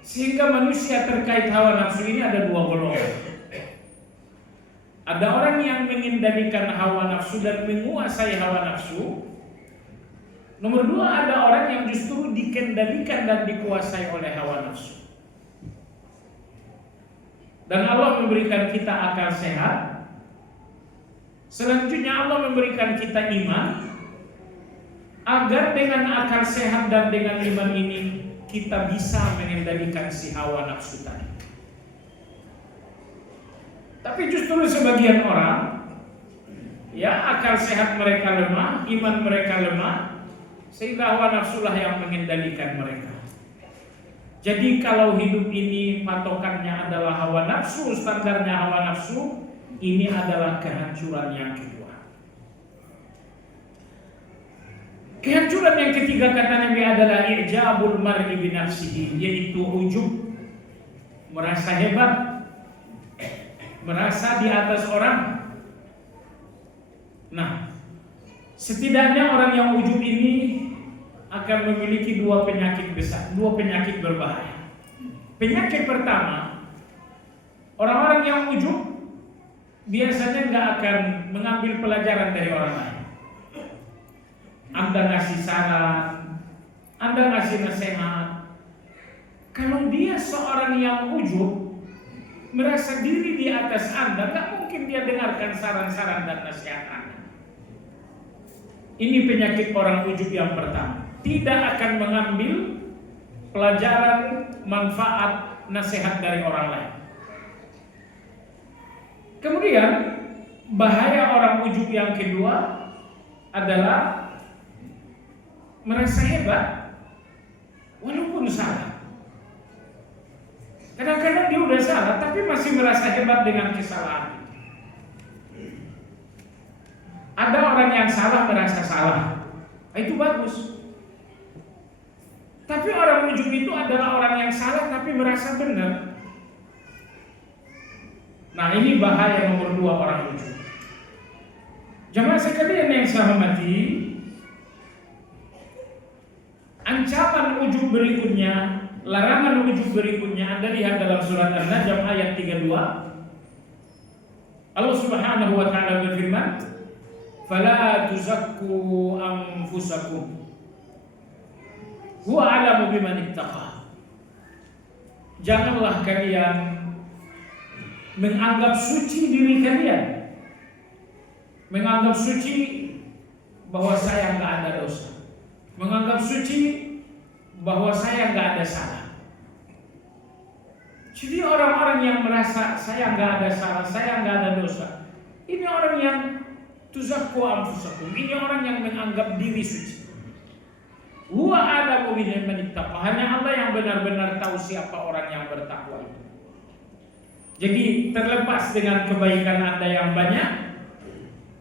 Sehingga manusia terkait hawa nafsu ini ada 2 golongan. Ada orang yang mengendalikan hawa nafsu dan menguasai hawa nafsu. Nomor 2, ada orang yang justru dikendalikan dan dikuasai oleh hawa nafsu. Dan Allah memberikan kita akal sehat. Selanjutnya Allah memberikan kita iman, agar dengan akal sehat dan dengan iman ini kita bisa mengendalikan si hawa nafsu tadi. Tapi justru sebagian orang, ya, akal sehat mereka lemah, iman mereka lemah, sehingga hawa nafsulah yang mengendalikan mereka. Jadi kalau hidup ini patokannya adalah hawa nafsu, standarnya hawa nafsu, ini adalah kehancuran yang kedua. Kehancuran yang ketiga kata Nabi adalah i'jabul mar'i bi nafsihi, yaitu ujub, merasa hebat, merasa di atas orang. Nah, setidaknya orang yang ujub ini akan memiliki dua penyakit besar, dua penyakit berbahaya. Penyakit pertama, orang-orang yang ujub biasanya nggak akan mengambil pelajaran dari orang lain. Anda ngasih saran, Anda ngasih nasihat, kalau dia seorang yang ujub, merasa diri di atas Anda, nggak mungkin dia dengarkan saran-saran dan nasihat Anda. Ini penyakit orang ujub yang pertama. Tidak akan mengambil pelajaran, manfaat, nasihat dari orang lain. Kemudian bahaya orang ujub yang kedua adalah merasa hebat walaupun salah. Kadang-kadang dia udah salah tapi masih merasa hebat dengan kesalahan. Ada orang yang salah merasa salah, itu bagus. Tapi orang ujub itu adalah orang yang salah tapi merasa benar. Nah, ini bahaya nomor dua orang ujub. Jamaah sekalian yang saya hormati, ancaman ujub berikutnya, larangan ujub berikutnya Anda lihat dalam surat An-Najm ayat 32. Allah Subhanahu wa taala berfirman, "Fala tuzakku anfusakum. Huwa a'lamu biman ittaqa." Janganlah kalian menganggap suci diri kalian, menganggap suci bahwa saya nggak ada dosa, menganggap suci bahwa saya nggak ada salah. Jadi orang-orang yang merasa saya nggak ada salah, saya nggak ada dosa, ini orang yang tuzakku anfusakum, ini orang yang menganggap diri suci. Huwa a'lamu biman ittaqa. Hanya Allah yang benar-benar tahu siapa orang yang bertakwa itu. Jadi terlepas dengan kebaikan Anda yang banyak,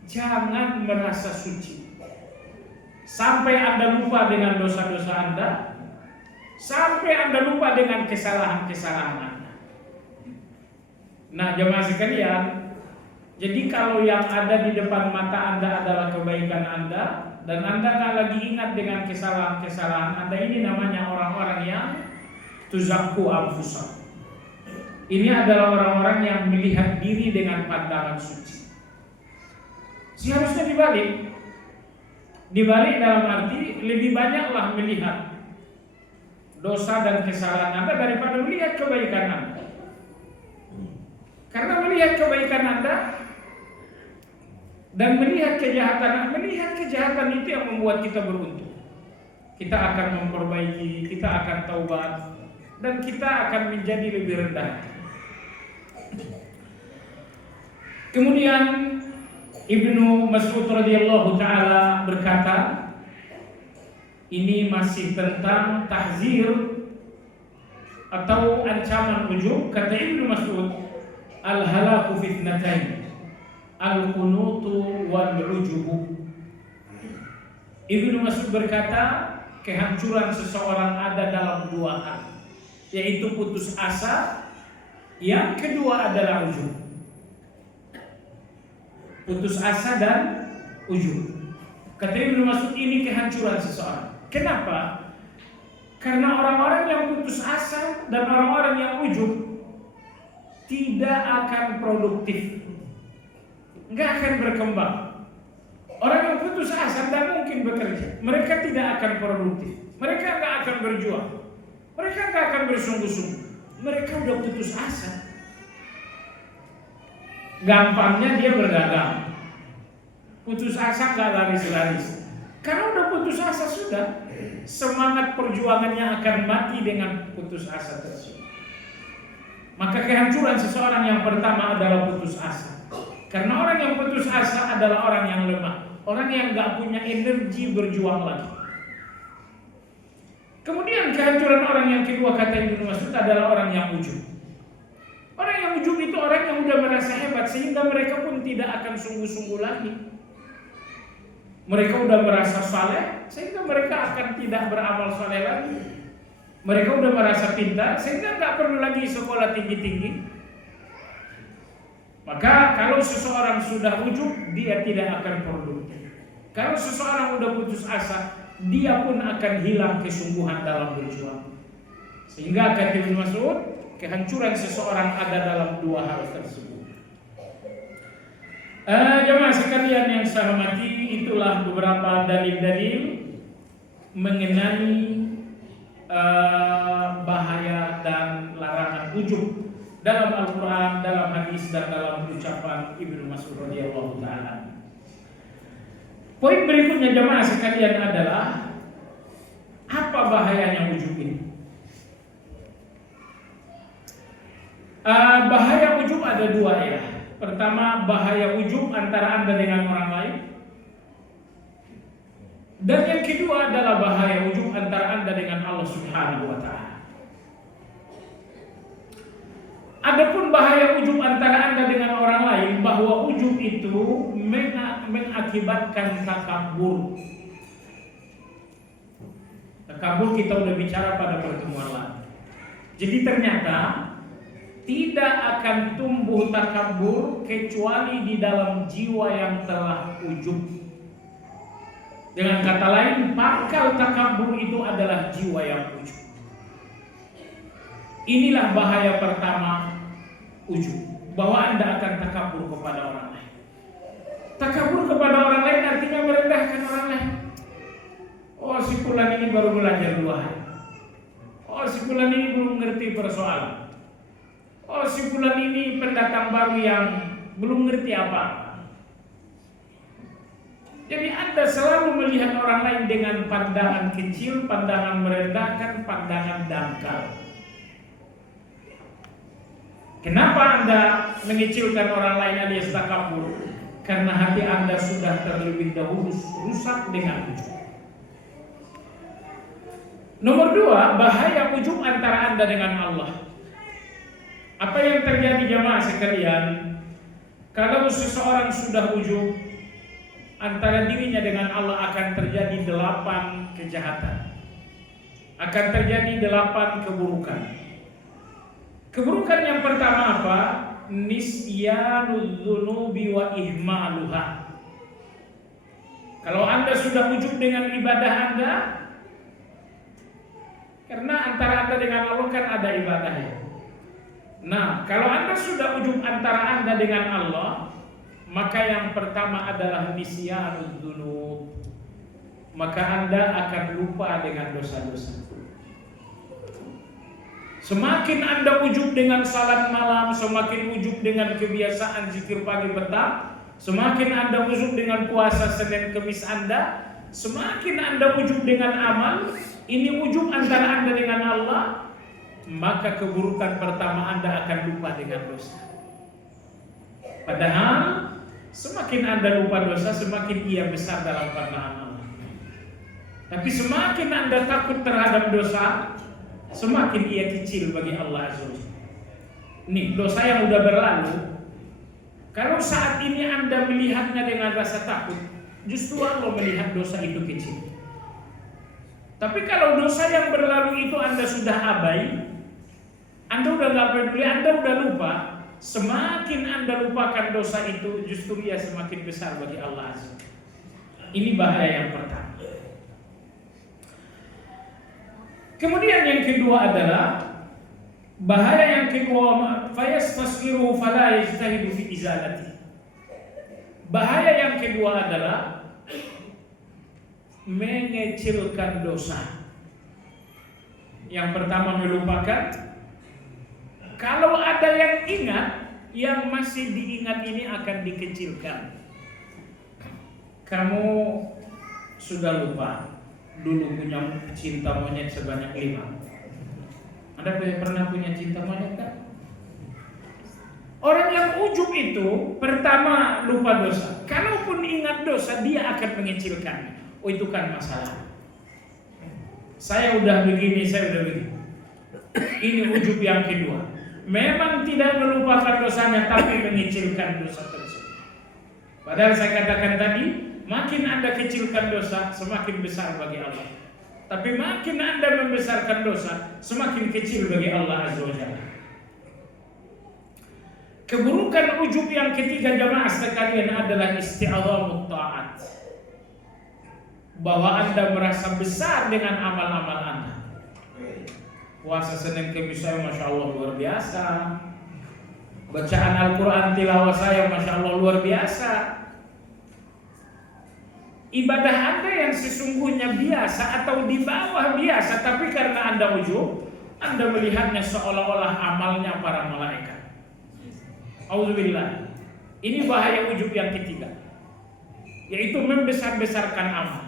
jangan merasa suci sampai Anda lupa dengan dosa-dosa Anda, sampai Anda lupa dengan kesalahan-kesalahan Anda. Nah, jemaah sekalian, jadi kalau yang ada di depan mata Anda adalah kebaikan Anda, dan Anda nggak lagi ingat dengan kesalahan-kesalahan Anda, ini namanya orang-orang yang tuzakku anfusakum. Ini adalah orang-orang yang melihat diri dengan pandangan suci. Seharusnya dibalik. Dibalik dalam arti lebih banyaklah melihat dosa dan kesalahan Anda daripada melihat kebaikan Anda. Karena melihat kebaikan Anda dan melihat kejahatan itu yang membuat kita beruntung. Kita akan memperbaiki, kita akan taubat, dan kita akan menjadi lebih rendah. Kemudian Ibnu Mas'ud radhiyallahu taala berkata, ini masih tentang tahzir atau ancaman ujub. Kata Ibnu Mas'ud, al-halaku fitnatain, al-qunutu wal-ujubu. Ibnu Mas'ud berkata, kehancuran seseorang ada dalam dua hal, yaitu putus asa, yang kedua adalah ujub. Putus asa dan ujub. Kata Ibnu Mas'ud, ini kehancuran seseorang. Kenapa? Karena orang-orang yang putus asa dan orang-orang yang ujub tidak akan produktif, nggak akan berkembang. Orang yang putus asa tidak mungkin bekerja, mereka tidak akan produktif, mereka nggak akan berjuang, mereka nggak akan bersungguh-sungguh, mereka udah putus asa. Gampangnya dia berdagang, putus asa nggak laris-laris. Karena udah putus asa sudah, semangat perjuangannya akan mati dengan putus asa tersebut. Maka kehancuran seseorang yang pertama adalah putus asa. Karena orang yang putus asa adalah orang yang lemah, orang yang nggak punya energi berjuang lagi. Kemudian kehancuran orang yang kedua kata Ibnu Mas'ud adalah orang yang ujub. Orang yang ujub itu orang yang sudah merasa hebat sehingga mereka pun tidak akan sungguh-sungguh lagi. Mereka sudah merasa saleh sehingga mereka akan tidak beramal saleh lagi. Mereka sudah merasa pintar sehingga tidak perlu lagi sekolah tinggi-tinggi. Maka kalau seseorang sudah ujub, dia tidak akan produktif. Kalau seseorang sudah putus asa, dia pun akan hilang kesungguhan dalam berjuang. Sehingga kata Ibnu Mas'ud, kehancuran seseorang ada dalam dua hal tersebut. Jemaah sekalian yang saya hormati, itulah beberapa dalil-dalil mengenai bahaya dan larangan ujub dalam Al-Quran, dalam hadis, dan dalam ucapan Ibnu Mas'ud radhiyallahu ta'ala. Poin berikutnya jemaah sekalian adalah apa bahayanya ujub ini? Bahaya ujub ada dua ya. Pertama, bahaya ujub antara Anda dengan orang lain. Dan yang kedua adalah bahaya ujub antara Anda dengan Allah Subhanahu wa ta'ala. Adapun bahaya ujub antara Anda dengan orang lain, bahwa ujub itu mengakibatkan takabur. Takabur kita udah bicara pada pertemuan lalu. Jadi ternyata tidak akan tumbuh takabur kecuali di dalam jiwa yang telah ujub. Dengan kata lain, pangkal takabur itu adalah jiwa yang ujub. Inilah bahaya pertama ujub, bahwa Anda akan takabur kepada orang lain. Takabur kepada orang lain artinya merendahkan orang lain. Oh, si fulan ini baru belajar 2 hari. Oh, si fulan ini belum mengerti persoalan. Oh, si fulan ini pendatang baru yang belum ngerti apa-apa. Jadi Anda selalu melihat orang lain dengan pandangan kecil, pandangan merendahkan, pandangan dangkal. Kenapa Anda mengecilkan orang lain alias takabur? Karena hati Anda sudah terlebih dahulu rusak dengan ujub. Nomor 2, bahaya ujub antara Anda dengan Allah. Apa yang terjadi jamaah sekalian? Kalau seseorang sudah ujub, antara dirinya dengan Allah akan terjadi 8 kejahatan. Akan terjadi 8 keburukan. Keburukan yang pertama apa? Nisyanul dzunubi wa ihmaluha. Kalau Anda sudah ujub dengan ibadah Anda, karena antara Anda dengan Allah kan ada ibadahnya. Nah, kalau Anda sudah ujub antara Anda dengan Allah, maka yang pertama adalah nisyanul dzunub. Maka Anda akan lupa dengan dosa-dosa. Semakin Anda ujub dengan salat malam, semakin ujub dengan kebiasaan zikir pagi petang, semakin Anda ujub dengan puasa Senin Kemis Anda, semakin Anda ujub dengan amal, ini ujub antara Anda dengan Allah, maka keburukan pertama Anda akan lupa dengan dosa. Padahal semakin Anda lupa dosa, semakin ia besar dalam pandangan Allah. Tapi semakin Anda takut terhadap dosa, semakin ia kecil bagi Allah Azza wa Jalla. Nih, dosa yang udah berlalu, kalau saat ini Anda melihatnya dengan rasa takut, justru Allah melihat dosa itu kecil. Tapi kalau dosa yang berlalu itu Anda sudah abai, Anda udah gak peduli, Anda udah lupa, semakin Anda lupakan dosa itu, justru ia semakin besar bagi Allah Azza wa Jalla. Ini bahaya yang pertama. Kemudian yang kedua adalah bahaya yang kedua, fayastasghiru fala yajtahidu fi izalati. Bahaya yang kedua adalah mengecilkan dosa. Yang pertama melupakan. Kalau ada yang ingat, yang masih diingat ini akan dikecilkan. Kamu sudah lupa dulu punya cinta monyet sebanyak 5. Anda pernah punya cinta monyet kan? Orang yang ujub itu pertama lupa dosa. Kalaupun ingat dosa, dia akan mengecilkannya. Oh, itu kan masalah. Saya udah begini, saya udah begini. Ini ujub yang kedua. Memang tidak melupakan dosanya, tapi mengecilkan dosa tersebut. Padahal saya katakan tadi, makin Anda kecilkan dosa, semakin besar bagi Allah. Tapi makin Anda membesarkan dosa, semakin kecil bagi Allah Azza wa Jalla. Keburukan ujub yang ketiga jamaah sekalian adalah isti'adhamut ta'at. Bahwa Anda merasa besar dengan amal-amal Anda. Puasa Senin Kemis saya Masya Allah luar biasa. Bacaan Al-Quran tilawah saya Masya Allah luar biasa. Ibadah Anda yang sesungguhnya biasa atau di bawah biasa, tapi karena Anda ujub, Anda melihatnya seolah-olah amalnya para malaikat. Auzubillah. Ini bahaya ujub yang ketiga, yaitu membesar-besarkan amal.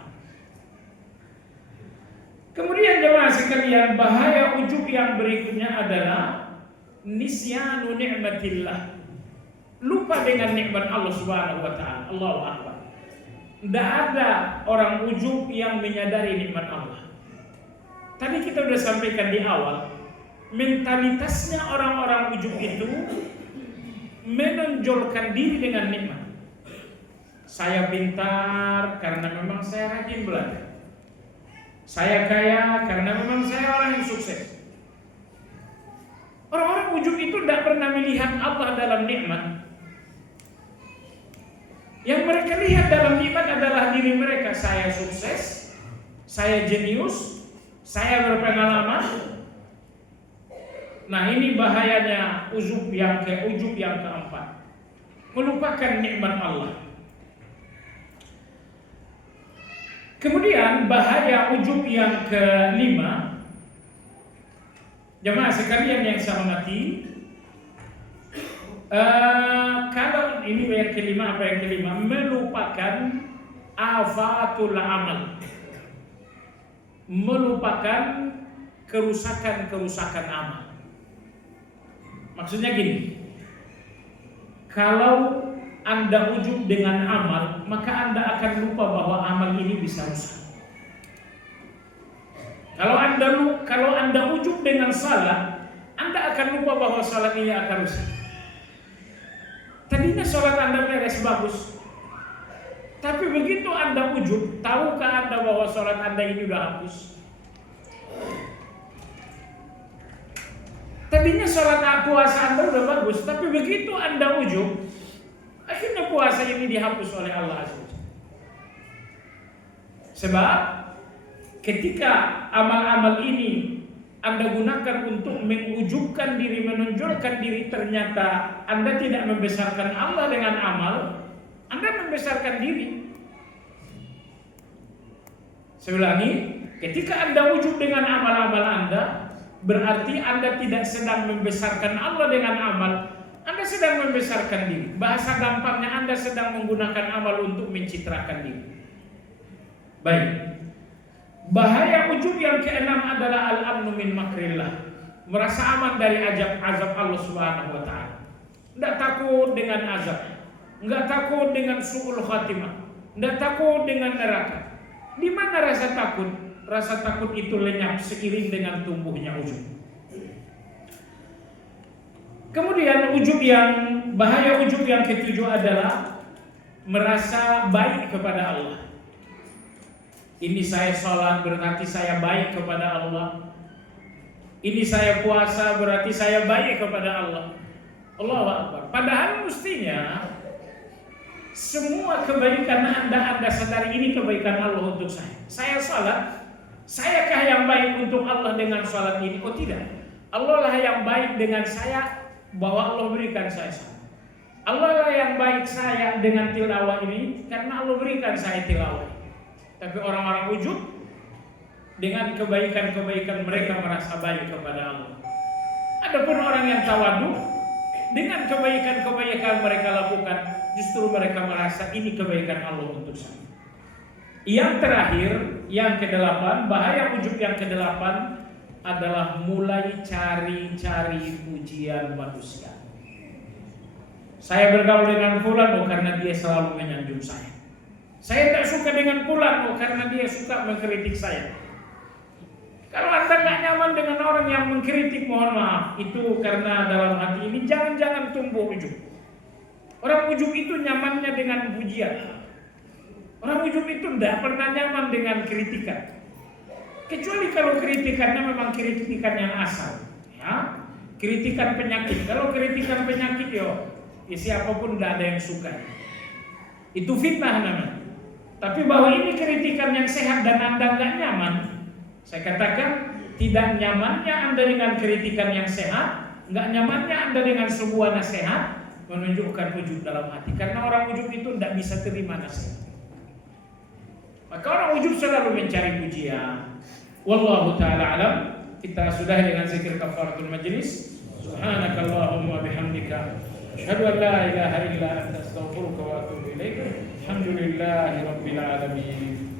Kemudian jemaah sekalian, bahaya ujub yang berikutnya adalah nisyanu ni'matillah. Lupa dengan nikmat Allah Subhanahu wa taala. Allahu akbar. Tidak ada orang ujub yang menyadari nikmat Allah. Tadi kita sudah sampaikan di awal, mentalitasnya orang-orang ujub itu menonjolkan diri dengan nikmat. Saya pintar karena memang saya rajin belajar. Saya kaya karena memang saya orang yang sukses. Orang-orang ujub itu tidak pernah melihat Allah dalam nikmat. Yang mereka lihat dalam nikmat adalah diri mereka. Saya sukses, saya jenius, saya berpengalaman. Nah, ini bahayanya ujub yang keempat. Melupakan nikmat Allah. Kemudian bahaya ujub yang kelima, jemaah sekalian yang saya hormati, kalau ini yang kelima, melupakan afatul amal, melupakan kerusakan amal. Maksudnya gini, kalau Anda ujub dengan amal, maka Anda akan lupa bahwa amal ini bisa rusak. Kalau Anda ujub dengan salat, Anda akan lupa bahwa salat ini akan rusak. Tadinya salat Anda beres bagus, tapi begitu Anda ujub, tahukah Anda bahwa salat Anda ini sudah hapus? Tadinya salat puasa Anda sudah bagus, tapi begitu Anda ujub, akhirnya puasa ini dihapus oleh Allah Azza wa Jalla. Sebab ketika amal-amal ini Anda gunakan untuk mengujubkan diri, menonjolkan diri, ternyata Anda tidak membesarkan Allah dengan amal, Anda membesarkan diri. Saya ulangi, ketika Anda ujub dengan amal-amal Anda, berarti Anda tidak sedang membesarkan Allah dengan amal, Anda sedang membesarkan diri. Bahasa gampangnya, Anda sedang menggunakan amal untuk mencitrakan diri. Baik. Bahaya ujub yang keenam adalah al-amnu min makrillah. Merasa aman dari azab Allah Subhanahu wa taala. Tidak takut dengan azab. Enggak takut dengan su'ul khatimah. Tidak takut dengan neraka. Di mana rasa takut? Rasa takut itu lenyap seiring dengan tumbuhnya ujub. Kemudian bahaya ujub yang ketujuh adalah merasa baik kepada Allah. Ini saya sholat berarti saya baik kepada Allah. Ini saya puasa berarti saya baik kepada Allah. Allahu Akbar. Padahal mestinya semua kebaikan Anda sadari ini kebaikan Allah untuk saya. Saya sholat, sayakah yang baik untuk Allah dengan sholat ini? Oh tidak. Allah lah yang baik dengan saya, bahwa Allah berikan saya sholat. Allah lah yang baik saya dengan tilawah ini, karena Allah berikan saya tilawah. Tapi orang-orang ujub dengan kebaikan-kebaikan mereka merasa baik kepada Allah. Adapun orang yang tawadu, dengan kebaikan-kebaikan mereka lakukan, justru mereka merasa ini kebaikan Allah untuk saya. Yang terakhir, yang kedelapan, bahaya ujub yang kedelapan adalah mulai cari-cari pujian manusia. Saya bergaul dengan fulan karena dia selalu menyanjung saya. Saya tak suka dengan fulan karena dia suka mengkritik saya. Kalau Anda nggak nyaman dengan orang yang mengkritik, mohon maaf, itu karena dalam hati ini jangan tumbuh ujub. Orang ujub itu nyamannya dengan pujian. Orang ujub itu tidak pernah nyaman dengan kritikan. Kecuali kalau kritikannya memang kritikan yang asal, ya, kritikan penyakit. Kalau kritikan penyakit, ya siapapun tidak ada yang suka. Itu fitnah namanya. Tapi bahwa ini kritikan yang sehat dan Anda nggak nyaman, saya katakan tidak nyamannya Anda dengan kritikan yang sehat, nggak nyamannya Anda dengan sebuah nasihat menunjukkan ujub dalam hati. Karena orang ujub itu tidak bisa terima nasihat. Maka orang ujub selalu mencari pujian. Wallahu ta'ala alam. Kita sudah dengan zikir kafaratul majlis. Subhanakallahumma bihamdika asyhadu an la ilaha illa anta astaghfiruka wa atubu ilaik. Alhamdulillahi rabbil alamin.